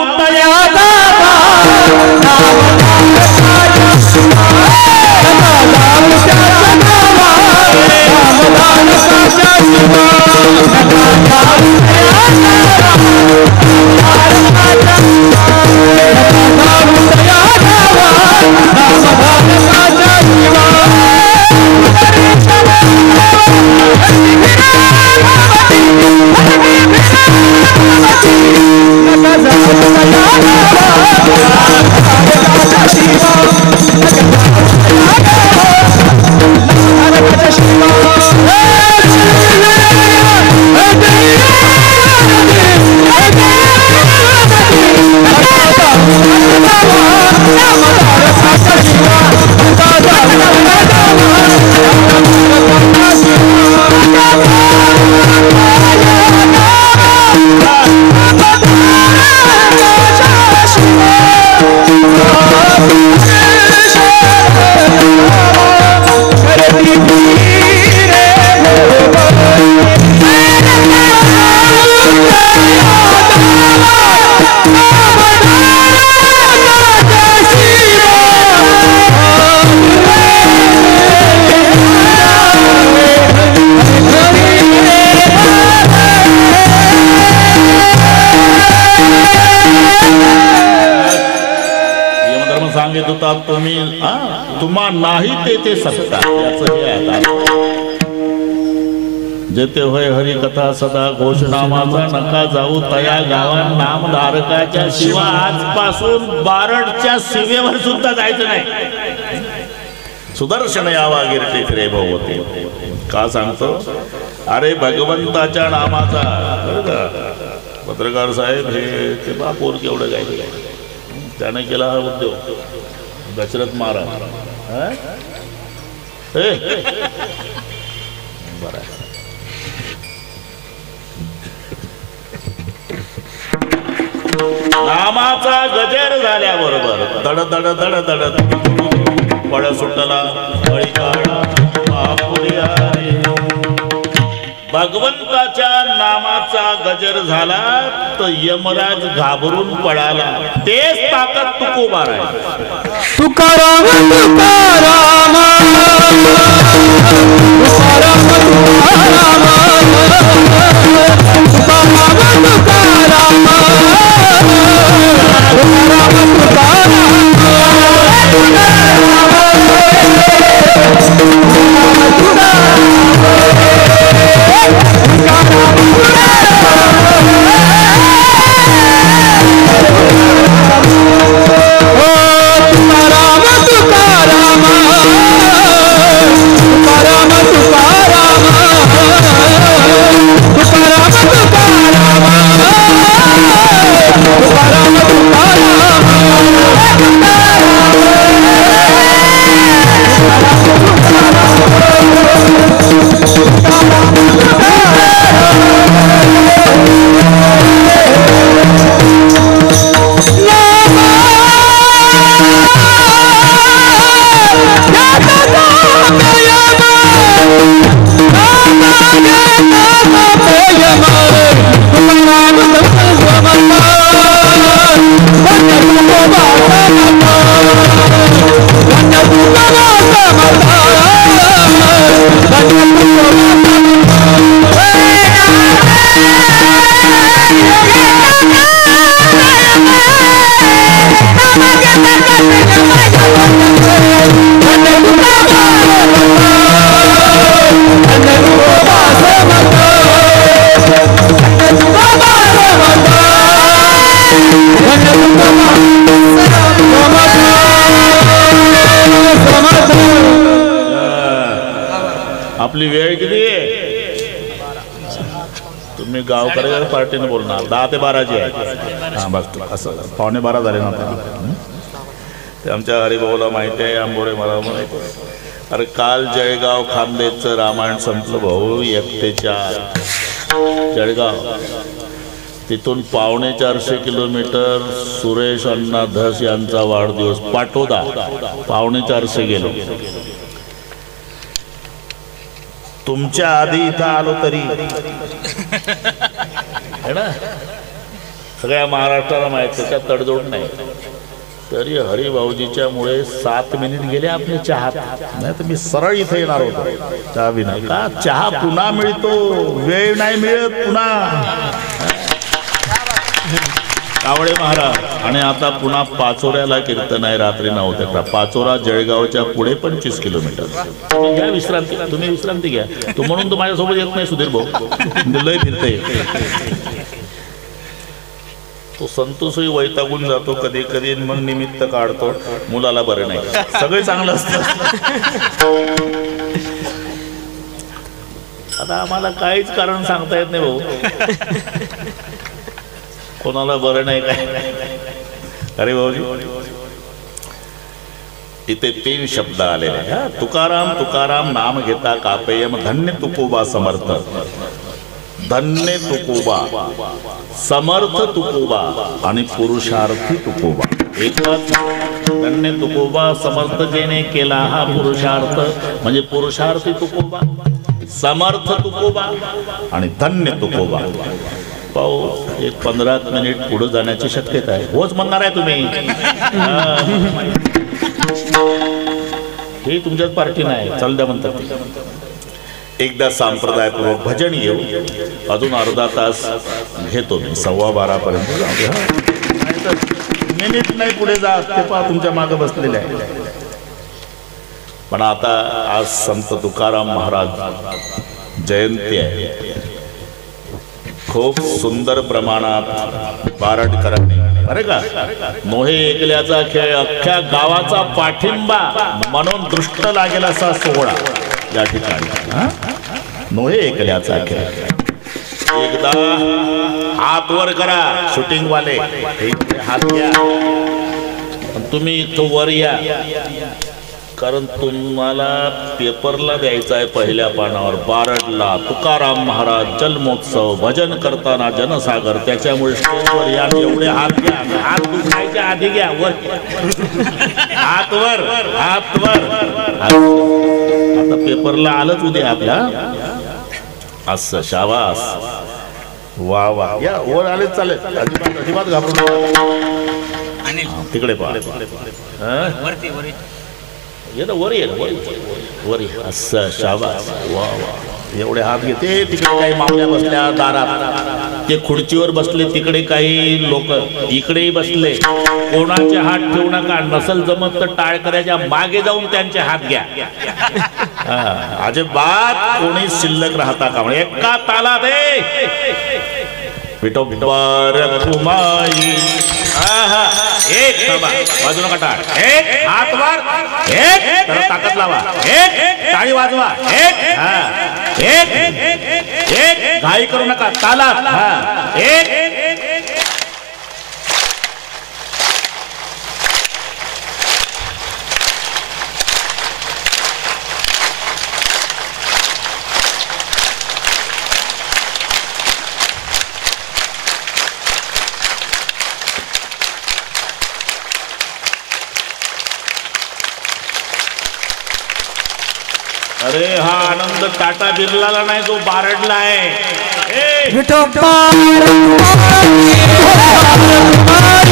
तुम्ही तुम्हा नाही तेथे सत्ता. याचं हे आहे जेथे होय हरी कथा सदा घोष नामाचा नका जाऊ तया गावा नामधारकाच्या शिवा. आजपासून बारडच्या शिवेवर सुद्धा जायचं नाही. सुदर्शन यावा गिरते फिरे भोवते. का सांगतो? अरे भगवंताच्या नामाचा पत्रकार साहेब हे ते बापूर केवढं गायलं त्याने केला हा उद्योग. दशरथ महाराज बरं नामाचा गजर झाल्याबरोबर दड दड दड दड पळ सुटला बळी काढा बापुरी हरी. भगवंताच्या नामाचा गजर झाला तर यमराज घाबरून पळाला. तेच ताकद तुकोबार आहे. तुकाराम तुकाराम तुकाराम तुकाराम तुकाराम आपली वेळ किती आहे? तुम्ही गावकरी पार्टीने बोलणार 10 ते 12 जी आहे. हा बस असं 11:15 झाले ना ते आमच्या हरिभाऊला माहिती आहे, आंबोडे मला माहिती आहे. अरे काल जळगाव खानदेशचं रामायण संपलं भाऊ. 1 ते 4 जळगाव, तिथून 450 किलोमीटर सुरेश अण्णा धस यांचा वाढदिवस पाटोदा, 450 गेलो. तुमच्या आधी इथं आलो तरी है ना, सगळ्या महाराष्ट्राला माहित, त्याच्यात तडजोड नाही. तरी हरिभाऊजीच्या मुळे 7 मिनिट गेले आपले चहा. नाही तर मी सरळ इथे येणार होतो चहा विना. का चहा पुन्हा मिळतो, वेळ नाही मिळत पुन्हा. कावळे महाराज. आणि आता पुन्हा पाचोऱ्याला कीर्तन आहे रात्री 9 ते. पाचोरा जळगावच्या पुढे 25 किलोमीटर. घ्या विश्रांती, तुम्ही विश्रांती घ्या. तू म्हणून तो माझ्यासोबत येत नाही सुधीर भाऊ, लय फिरते. तो संतोषही वैतागून जातो कधी कधी, मग निमित्त काढतो. मुलाला बरं नाही, सगळे चांगलं असतं. आता आम्हाला काहीच कारण सांगता येत नाही भाऊ, कोणाला बरं नाही काय. अरे भाऊजी इथे 3 शब्द आलेले. तुकाराम तुकाराम नाम घेता कापेयम, धन्य तुकोबा समर्थ. धन्य तुकोबा, समर्थ तुकोबा आणि पुरुषार्थी तुकोबा. एकच धन्य तुकोबा समर्थ जेने केला हा पुरुषार्थ, म्हणजे पुरुषार्थी तुकोबा, समर्थ तुकोबा आणि धन्य तुकोबा. पाहू एक 15 मिनिट पुढे जाण्याची शक्यता आहे. होच म्हणणार आहे तुम्ही, हे तुमच्याच पार्टी नाही. चल द्या म्हणतात. एकदा सांप्रदायपूर्वक भजन घेऊ, अजून अर्धा तास घेतो मी, 12:15 पर्यंत जाऊ. मिनिट नाही पुढे जा, ते पहा तुमच्या मागे बसलेले आहे. पण आता आज संत तुकाराम महाराज जयंती आहे. खूप सुंदर प्रमाणात बारडकरांनी, अरे का नोहे एकल्याचा खेळ, अख्ख्या गावाचा पाठिंबा म्हणून दृष्ट लागेल असा सोहळा या ठिकाणी. नोहे एकल्याचा खेळ. एकदा हात वर करा शूटिंग वाले, हात घ्या. तुम्ही इथं वर या, कारण तुम्हाला पेपरला द्यायचा आहे पहिल्या पानावर. बारडला तुकाराम महाराज जन्मोत्सव, भजन करताना जनसागर. त्याच्यामुळे स्टेजवर या. एवढे हात घ्या, हात दुखायच्या आधी घ्या. वर हात वर, हात वर. आता पेपरला आलंच उद्या आपल्या. असं शाबास, वा वा. या वर आलेच चालेल, अजिबात अजिबात घाबरू नका. तिकडे पहा, वर ये वर. असं शाबास, वा वा. एवढे हात घेते. तिकडे काही मावल्या बसल्या दारात, ते खुर्चीवर बसले. तिकडे काही लोक इकडेही बसले. कोणाचे हात ठेवू नका. नसल जमत तर टाळकऱ्याच्या मागे जाऊन त्यांचे हात घ्या. अजिबात कोणी शिल्लक राहता का. एका तालात विठोबार कुमाई. एक बाजू नका टाळ. एक हात वर, एक ताकद लावा. एक टाळी वाजवा. एक एक घाई करू नका. तालात. एक अरे हा आनंद टाटा बिर्लाला नाही, तो बारडला आहे. महाराज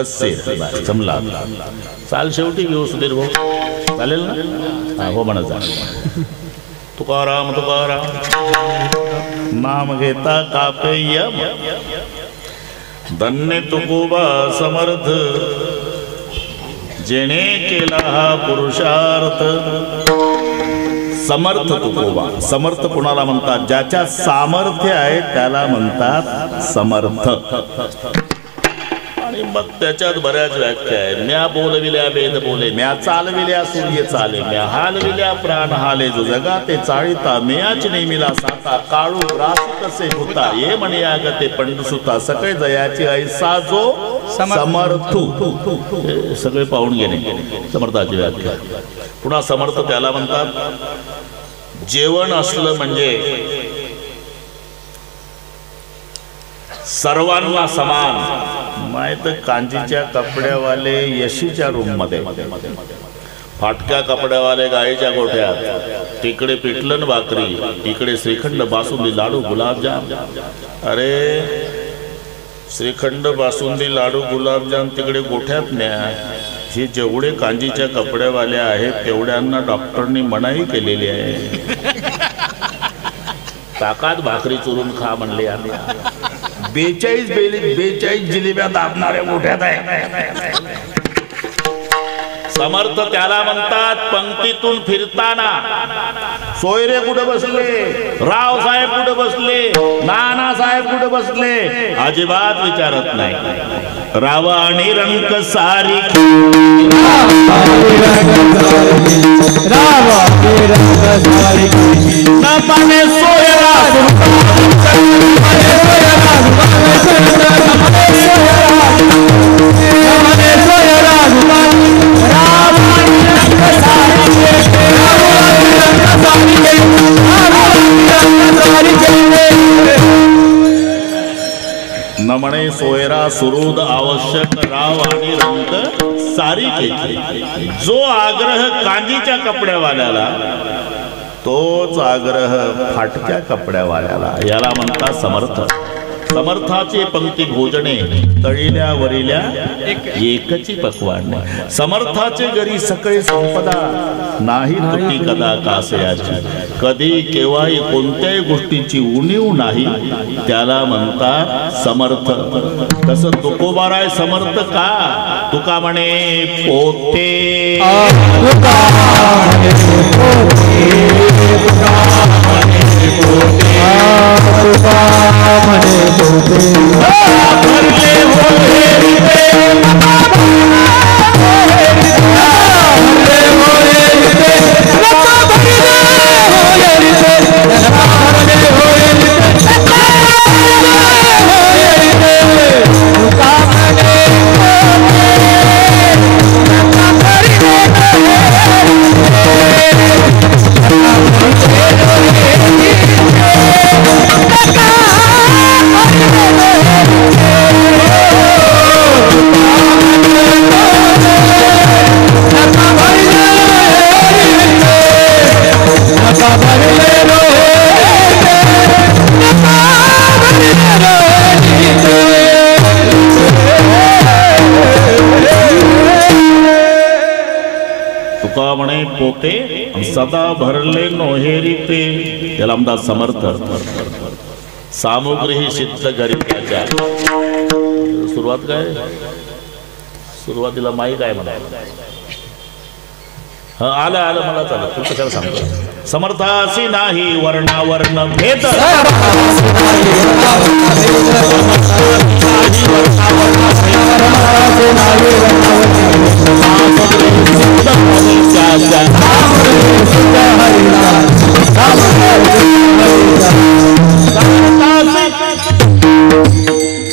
पद्धतशीर जमला. चाल शेवटी घेऊ सुधीर भाऊ, चालेल ना? हो म्हणा. तुकाराम तुकाराम नाम घेता कापे यम, धन्य तुकोबा समर्थ, जेणे केला हा पुरुषार्थ. समर्थ तुकोबा. समर्थ कोणाला म्हणतात? ज्याच्या सामर्थ्य आहे त्याला म्हणतात समर्थ. आणि मग त्याच्यात बऱ्याच व्याख्या आहेत. म्या बोलविल्या वेद बोले, म्या चालविल्या सूर्य चाले, म्या हालविल्या प्राण हाले, जो जगा ते चाळिता, म्याच नेमिला साता, काळू ग्रास कसे होता, ये म्हणे आगते पंडसुता, सगळे जयाची ऐसा जो समर्थू. सगळे पाहून घेणे समर्थाची व्याख्या. पुन्हा समर्थ त्याला म्हणतात जेवण असलं म्हणजे सर्वांना समान. माहित कांजीच्या कपड्यावाले यशीच्या रूम मध्ये, फाटक्या कपड्यावाले गाईच्या गोठ्यात, तिकडे पिठलं भाकरी, इकडे श्रीखंड बासुंदी लाडू गुलाबजाम. अरे श्रीखंड बासुंदी लाडू गुलाबजाम तिकडे गोठ्यात न्या. हे जेवढे कांजीच्या कपड्यावाले आहेत तेवढ्यांना डॉक्टरनी मनाई केलेली आहे. ताकात भाकरी चुरून खा म्हणले. आम्ही 42 जिलेब्या दाबणाऱ्या मोठ्यात आहे. समर्थ त्याला म्हणतात पंक्तीतून फिरताना सोयरे कुठे बसले, राव साहेब कुठे बसले, नाना साहेब कुठे बसले, अजिबात विचारत नाही. रावा आणि रंग सारी, नपाने सोयरा नमणे सोयरा सुरूद आवश्यक राव आणि रंग सारी केली. जो आग्रह कांजीच्या कपड्यावाल्याला तोच आग्रह फाटक्या कपड्यावाल्याला. याला म्हणतात समर्थ. समर्थाची पंक्ती भोजने तळील्या वरिल्या एकची पक्वान. समर्थाचे घरी सकळे संपदा नाही तुटी कदा कासयाची. कधी केव्हाही कोणत्याही गोष्टीची उणीव नाही, त्याला म्हणतात समर्थ. तसं तुकोबाराय समर्थ का? तुका म्हणे पोते, पोते सदा भरले नोहेरी ते. त्याला म्हणतात समर्थ. सामुग्री ही सिद्ध गरिबाच्या. सुरुवात काय? सुरुवातीला माई काय म्हणायला आलं आलं मला चालत. तू कशाला सांगतो? समर्थासी नाही वर्णावर्ण भेद,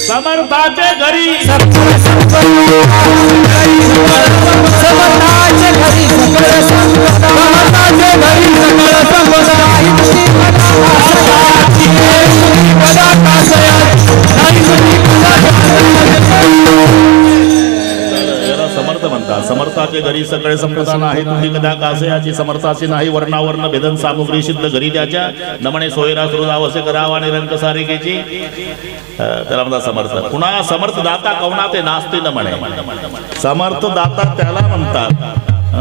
समर्थाचे घरी समर्थ म्हणतात. समर्थाचे समर्थाचे घरी सगळे संपदा नाही तुझी कदा कासे याची समर्थाची नाही वर्णावर्ण भेदन सामुग्री सिद्ध घरी त्याच्या नमणे सोयरा सुरदाव असे करावा आणि रंग सारिकेची त्याला म्हणतात समर्थ. पुन्हा समर्थ दाता कवना ते नास्ती न म्हणे. समर्थ दाता त्याला म्हणतात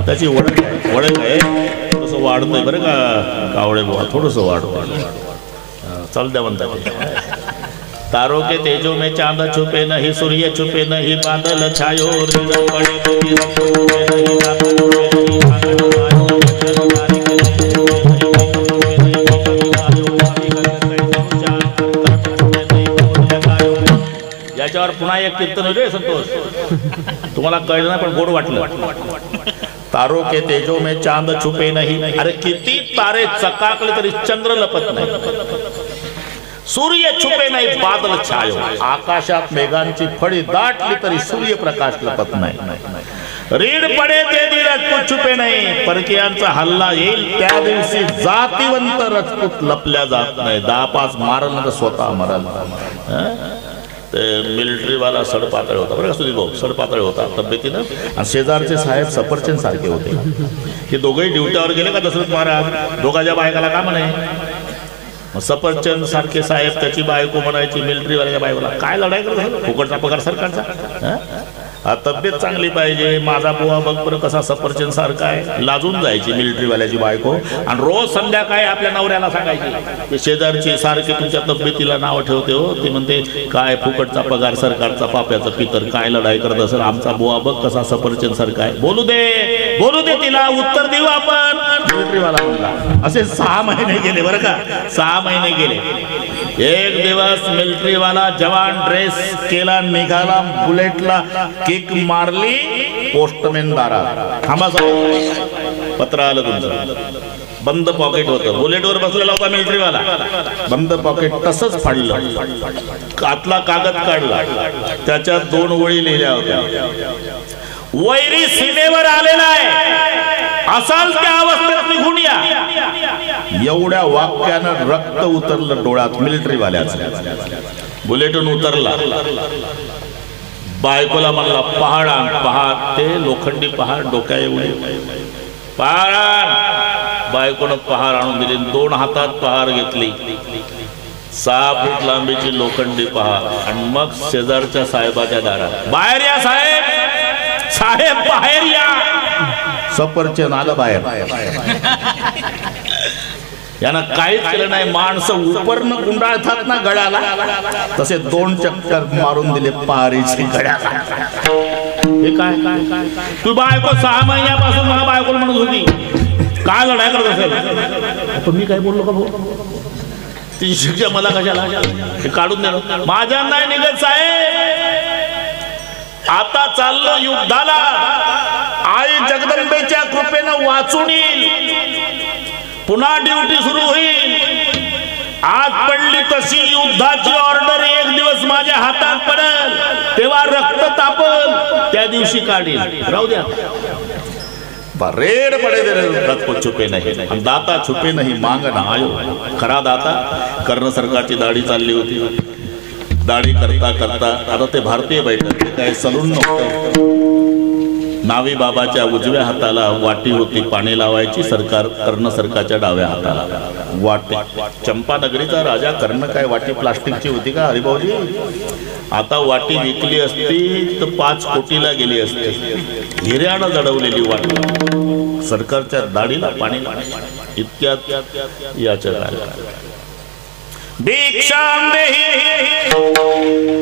त्याची ओळख आहे. थोडस वाढतंय बरं का कावळे बुवा, थोडस वाढतंय. चल द्या म्हणतात. तारों के तेजो में चांद छुपे नहीं सूर्य छुपे नहीं बादल छायो याच्यावर पुन्हा एक कीर्तन होते संतोष. तुम्हाला कळलं ना पण गोड वाटलं. तारों के तेजो में चांद छुपे नहीं. अरे किती तारे चकाकले तरी चंद्र लपत नाही. सूर्य छुपे नाही बादल छायो. आकाशात मेघांची फळी दाटली तरी सूर्यप्रकाश लपत नाही. रीड पडे ते राजपूत छुपे नाही. परकीयांचा हल्ला येईल त्या दिवशी जातीवंत राजपूत लपल्या जात नाही. 10-5 मारल तर स्वतः मरल. ते मिलिटरी वाला सडपातळ होता बरं का सुधीर भाऊ. सडपातळ होता तब्येतीनं. आणि शेजारचे साहेब सफरचंद सारखे होते. हे दोघंही ड्युटीवर गेले का दशरथ महाराज. दोघांच्या बायकाला का म्हणे सफरचंद सारखे साहेब. त्याची बायको म्हणायची मिलिटरी वाल्याच्या बायकोला काय लढाई करत फुकटचा पगार सरकारचा. तब्येत चांगली पाहिजे. माझा बुवा बघ बरं कसा सफरचंद सारखा आहे. लाजून जायची मिलिटरी वाल्याची बायको आणि रोज संध्याकाळी आपल्या नवऱ्याला सांगायची ते शेजारची सारखे तुमच्या तब्येतीला नाव ठेवते हो. ते म्हणते काय फुकटचा पगार सरकारचा पाप्याचा पितर काय लढाई करत असेल. आमचा बुवा बघ कसा सफरचंद सारखा आहे. बोलू दे तिला उत्तर देऊ आपण. मिलिटरी वाला म्हणला. असे 6 महिने गेले बरं का. 6 महिने गेले. एक दिवस मिलिटरी वाला जवान ड्रेस केला निघाला. बुलेटला किक मारली. पोस्टमॅन दारात. थांबा पत्र आलं तुमचं. बंद पॉकेट होतं. बुलेटवर बसलेला होता मिलिटरी वाला. बंद पॉकेट तसंच फाडलं. आतला कागद काढला. त्याच्यात 2 ओळी लिहिल्या होत्या. वैरी सीमेवर आलेला आहे असाल त्या अवस्थेत निघून या. एवढ्या वाक्यानं रक्त उतरलं डोळ्यात मिलिटरी वाल्याचं. बुलेटून उतरला. बायकोला म्हणला पहाड आण. पहाड ते लोखंडी पहाड डोक्या एवढे पहाड आण. बायकोनं पहाड आणून दिली. 2 हातात पहाड घेतली. 6 फूट लांबीची लोखंडी पहाड. आणि मग शेजारच्या साहेबाच्या दारात बाहेर या साहेब. साहेब बाहेर या. सफरचंद आलं बाहेर. यानं काहीच केलं नाही. माणसं उपरनं गुंडाळतात ना गळ्याला तसे 2 चक्कर मारून दिले पहारीची गळ्याला. हे काय तू बायको 6 महिन्यापासून मला बायकोला म्हणत होती काय लढाई करत असेल. पण मी काय बोललो का भाऊ. ती शिक्षा मला कशाला हे काढून देणं माझ्या नाही निघत साहेब. आता चाललं युद्धाला. आई जगदंबेच्या कृपेनं वाचून येईल. पुन्हा ड्युटी सुरू होईल. आज पडली तशी युद्धाची ऑर्डर. एक दिवस माझ्या हातात पडेल तेव्हा रक्त तापल. त्या दिवशी काढील. राहू द्या. रेड पडे राजपूत छुपे नाही. दाता छुपे नाही मांगना आयो. खरा दाता. कर्ण सरकारची दाढी चालली होती. दाढी करता करता आता ते भारतीय बैठक काय सलून नव्हतं. नावी बाबाच्या उजव्या हाताला वाटी होती पाणी लावायची. कर्ण सरकारच्या डाव्या हाताला वाटी. चंपानगरीचा राजा कर्ण काय वाटी प्लास्टिकची होती का हरिभाऊजी. आता वाटी विकली असती तर 5 कोटीला गेली असती. हिऱ्यानं जडवलेली वाटी सरकारच्या दाढीला पाणी इतक्यात याच्या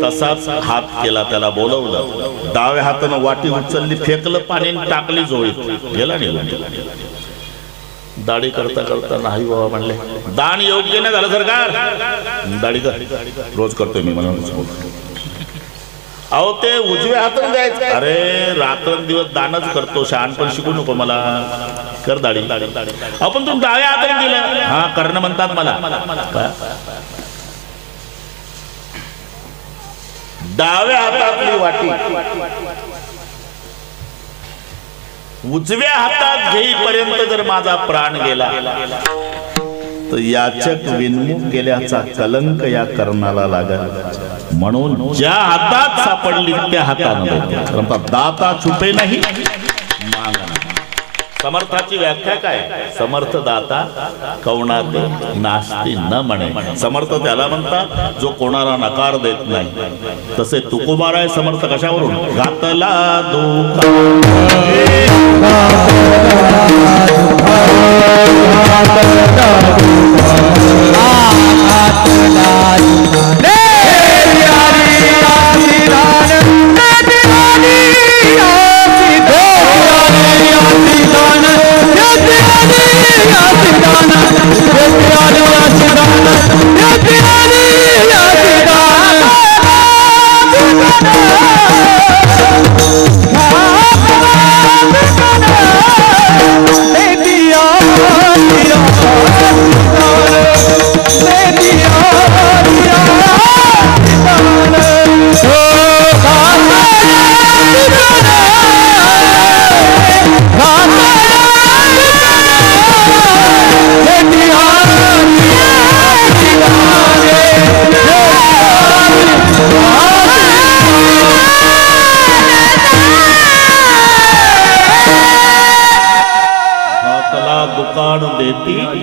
तसाच हात केला. त्याला बोलवलं. डाव्या हातानं वाटी उचलली फेकलं पाणी टाकली जोळीत. गेला निघून. दाढी करता करता नाही बाबा म्हणले दान योग्य नाही झालं सरकार. दाढी कर. रोज करतोय मी. मला अहो ते उजव्या हातानं द्यायचं. अरे रात्रंदिवस दानच करतो. शहाणपण शिकू नको मला. कर दाढी. आपण तुम्ही डाव्या हाताने दिलं. हा कर्ण म्हणतात मला. डाव्या हातातली वाटी उजव्या हातात घेईपर्यंत जर माझा प्राण गेला तर याचक विनमुख केल्याचा कलंक या कर्णाला लागल. म्हणून ज्या हातात सापडली त्या हाताने दाता छुपे नाही समर्थाची व्याख्या काय? समर्थ दाता कवणाते नास्ती न म्हणे. समर्थ त्याला म्हणतात जो कोणाला नकार देत नाही. तसे तुकोबार आहे समर्थ कशावरून? घातला दुःख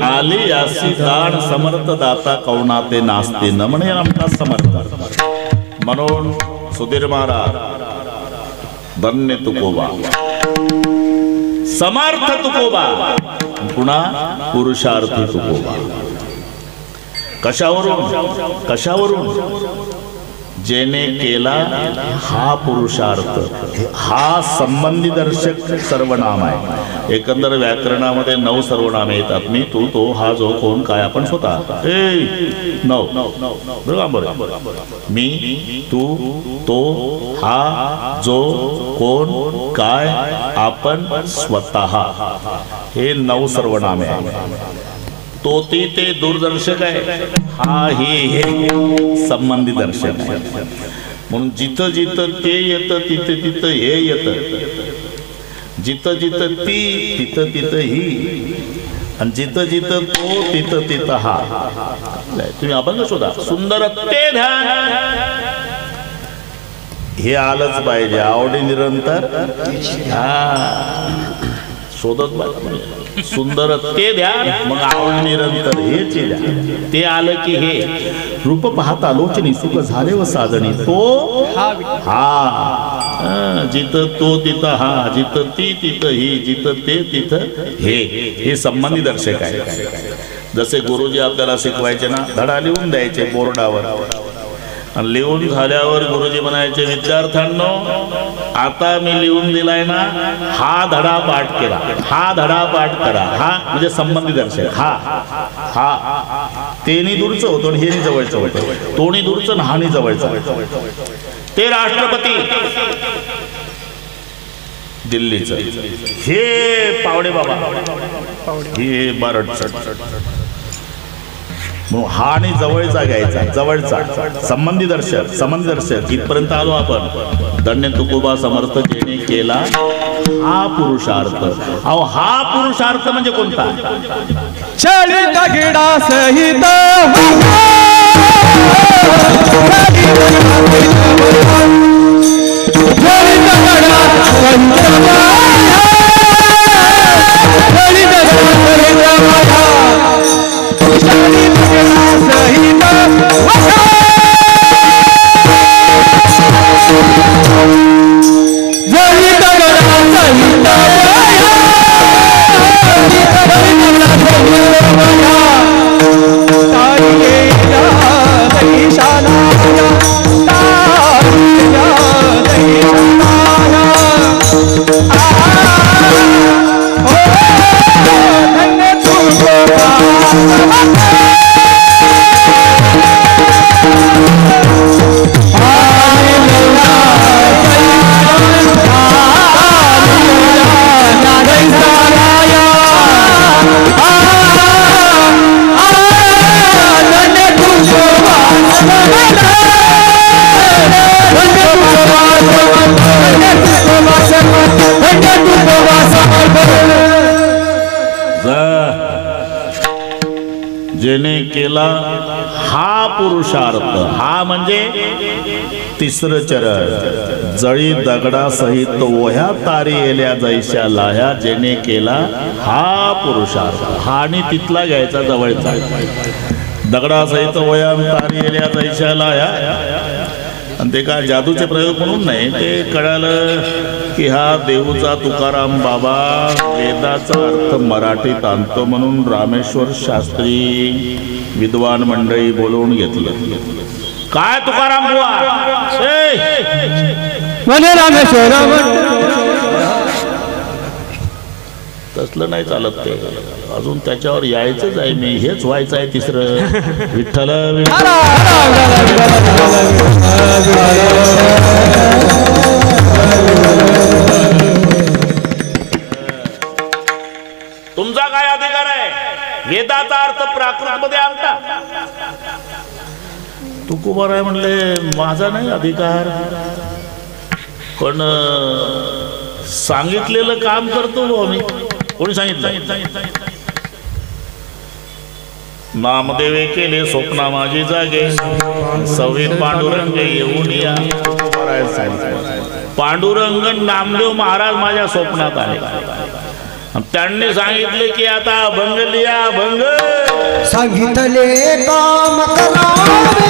आली असी दान समर्थ दाता कवणाते नास्ते न म्हणे आमचा समर्थ. म्हणून सुधीर महाराज धन्य तुकोबा समर्थ तुकोबा पुन्हा पुरुषार्थी तुकोबा. कशावरून? कशावरून? जेने केला हा पुरुषार्थ. हा संबंधी दर्शक सर्वनाम आहे. एकंदर व्याकरणामध्ये 9 सर्वनामे येतात. मी, तू, तो, हा, जो, कोण, काय, आपण स्वतः. 9 मी, तू, तो, हा, जो, कोण, काय, आपण, स्वतः. हे 9 सर्वनामे आहेत. तो ती ते दूरदर्शक आहे. हा हे संबंधी दर्शक आहे. म्हणून जिथं जिथं ते येतं तिथे तिथं हे येतं. जिथं जिथं ती तिथं तिथं ही. आणि जिथं जिथं तो तिथं तिथं हा. तुम्ही अभंग शोधा. सुंदर ते ध्यान हे आलंच पाहिजे. आवडी निरंतर शोधत पाहिजे. सुंदर ते द्या मग आवड निरंतर हेच द्या. ते आलं की हे रूप पाहता लोचनी सुख झाले व साधणी. तो हा जिथं तो तिथं हा. जिथं ती तिथं ही. जिथं ते तिथं हे संबंधी दर्शक आहे. जसे गुरुजी आपल्याला शिकवायचे ना, धडा लिहून द्यायचे बोर्डावर. आणि लिहून झाल्यावर गुरुजी म्हणायचे विद्यार्थ्यांनो आता मी लिहून दिलाय ना, हा धडा पाठ केला. हा धडा पाठ करा. हा म्हणजे संबंधी दर्शक. हा तेनी दूरचं होतं आणि हे जवळचं होतं. तोणी दूरचं आणि हानी जवळचं. ते राष्ट्रपती दिल्लीचं, हे पावडे बाबा, हे बारडचं. हा आणि जवळचा घ्यायचा. जवळचा संबंधी दर्शक. संबंधी दर्शक इथपर्यंत आलो आपण. धन्य तुकोबा समर्थ जेने केला हा पुरुषार्थ. अहो हा पुरुषार्थ म्हणजे कोणता? चलित गिडा सहित जेने केला हा पुरुषार्थ, हा म्हणजे तिसरं चरण, जळी दगडा सहित ओह्या तारी येल्या जैशा लाह्या, जेने केला हा पुरुषार्थ, हा आणि तिथला घ्यायचा जवळचा, दगडा सहित ओह्या तारी येल्या जैशा लाह्या. आणि ते काय जादूचे प्रयोग म्हणून नाही, ते कळालं की हा देऊचा तुकाराम बाबा वेदाचा अर्थ मराठीत आणतो म्हणून रामेश्वर शास्त्री विद्वान मंडळी बोलवून घेतलं. काय तुकाराम बुवा म्हणे रामेश्वर, तसलं नाही चालत ते, अजून त्याच्यावर यायचंच आहे मी, हेच व्हायचं आहे तिसरं. विठ्ठल तुमचा काय अधिकार आहे वेदाचा अर्थ प्राकृत मध्ये आणता? तुकोबाराय म्हणले माझा नाही अधिकार, पण सांगितलेलं काम करतो भाऊ मी. कोणी सांगितलं? नामदेवे केले स्वप्ना माझी जागे, सवे पांडुरंग येऊन या. पांडुरंग नामदेव महाराज माझ्या स्वप्नात आले. त्यांनी सांगितले की आता अभंग लिया. अभंग सांगितले काम करावे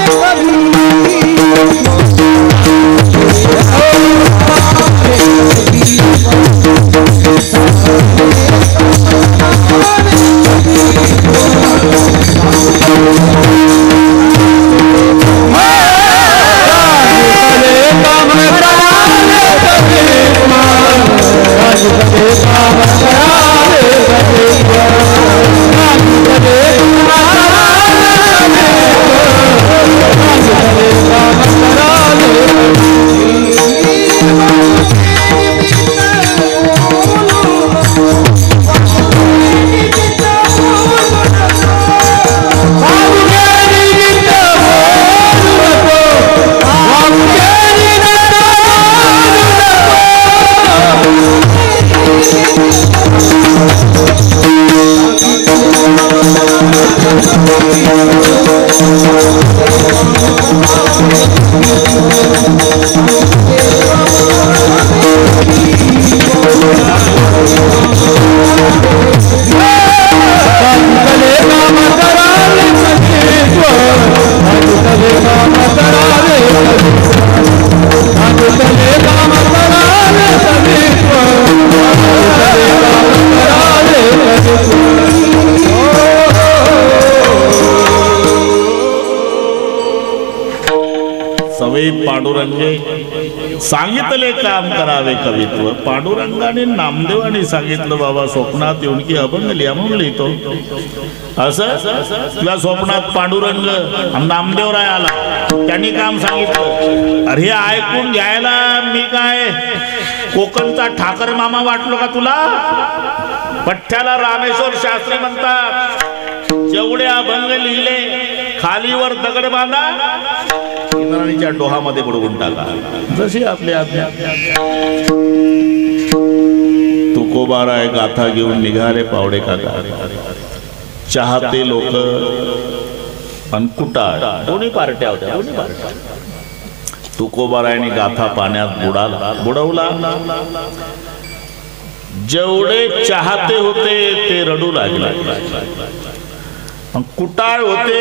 कवी, पांडुरंगे सांगितले काम करावे कवित्व. पांडुरंगाने नामदेवाने सांगितलं बाबा स्वप्नात येऊन की अभंग लिहा म्हणून लिहितो. असं तुझ्या स्वप्नात पांडुरंग नामदेवराय आला, त्यांनी काम सांगितलं. अरे ऐकून घ्यायला मी काय कोकणचा ठाकर मामा वाटलो का तुला? पठ्ठ्याला रामेश्वर शास्त्री म्हणतात. जेवढे अभंग लिहिले खालीवर दगड बांधा, इंद्राणीच्या डोहामध्ये बुडवून टाका, जशी आपली आज्ञा. तुकोबाराय गाथा घेऊन निघाले पावडे काका. चाहते लोक अनकुटा दोन्ही पार्ट्या होत्या, दोन्ही पार्ट्या. तुकोबारायने गाथा पाण्यात बुडवला. जेवढे चाहते होते ते रडू लागले, कुटाळ होते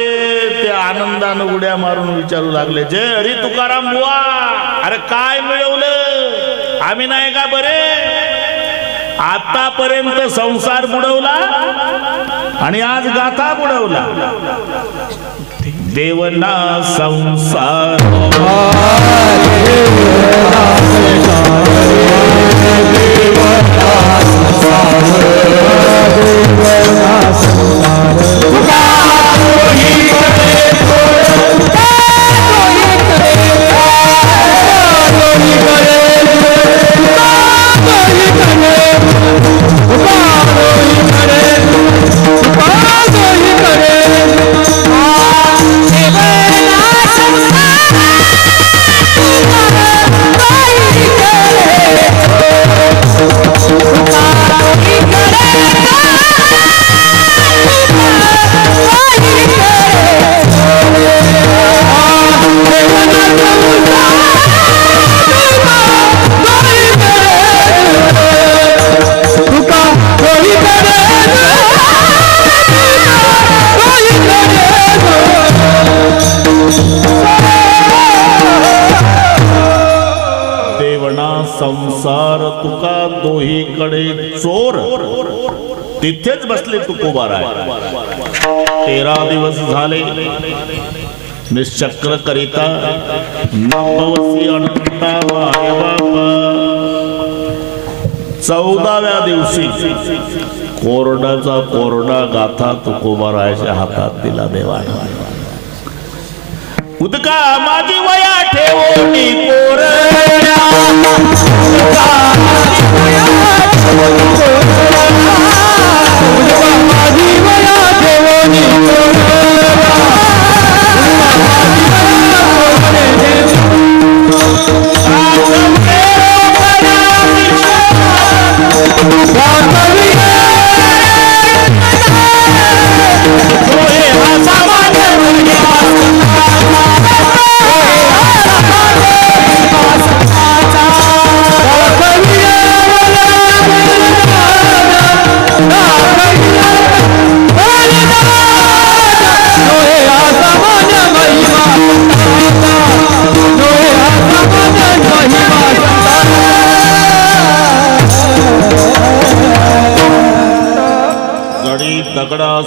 ते आनंदानं उड्या मारून विचारू लागले, जय हरी तुकाराम बुवा, अरे काय मिळवलं? आम्ही नाही का बरे? आतापर्यंत संसार बुडवला आणि आज गाथा बुडवला. देवना संसार तुका दोहीकडे चोर तिथेच बसले तुकोबाराय 13 दिवस झाले निश्चक्र करिता नवसी अनंतावाय बापा 14व्या दिवशी कोरडाचा कोरडा गाथा तुकोबारायच्या हातात दिला देवाने उदका माझी वया ठेवोनी कोरड्या उदका माझी वया ठेवोनी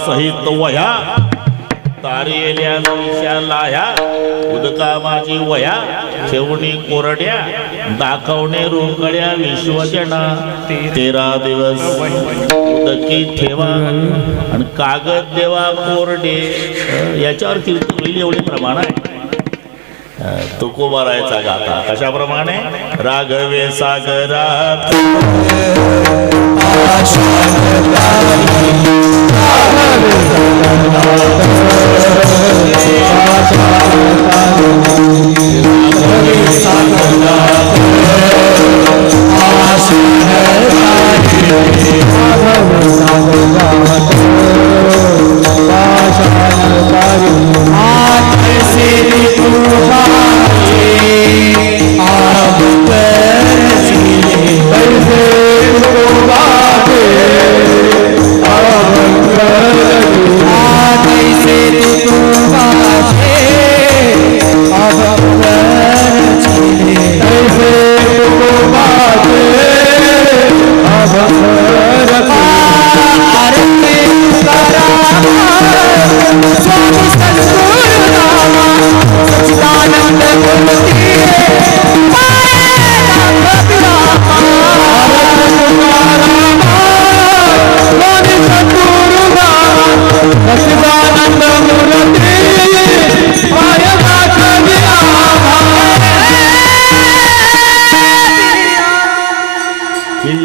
सहित वह्या तारेल्या लाह्या उदका माझी वह्या ठेवणी कोरड्या दाखवणे रोकड्या विश्वजना 13 दिवस उदकी ठेवा आणि कागद देवा कोरडे याच्यावर कीर्तन एवढे प्रमाण आहे तुकोबारायचा गाथा कशाप्रमाणे राघवे सागरात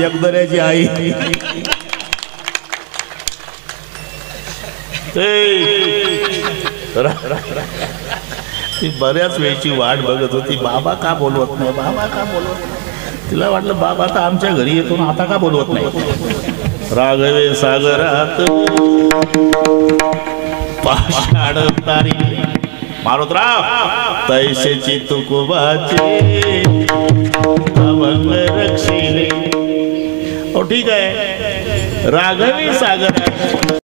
एकदऱ्याची आई ती बऱ्याच वेळची वाट बघत होती बाबा का बोलवत नाही बाबा का बोलवत तिला वाटलं बाबा आता आमच्या घरी येतो ना आता का बोलवत नाही राघवे सागरात पाषाण तारी मारुतराव तैसेची तुकोबाची अभंग रक्षिले ठीक आहे राघवी सागर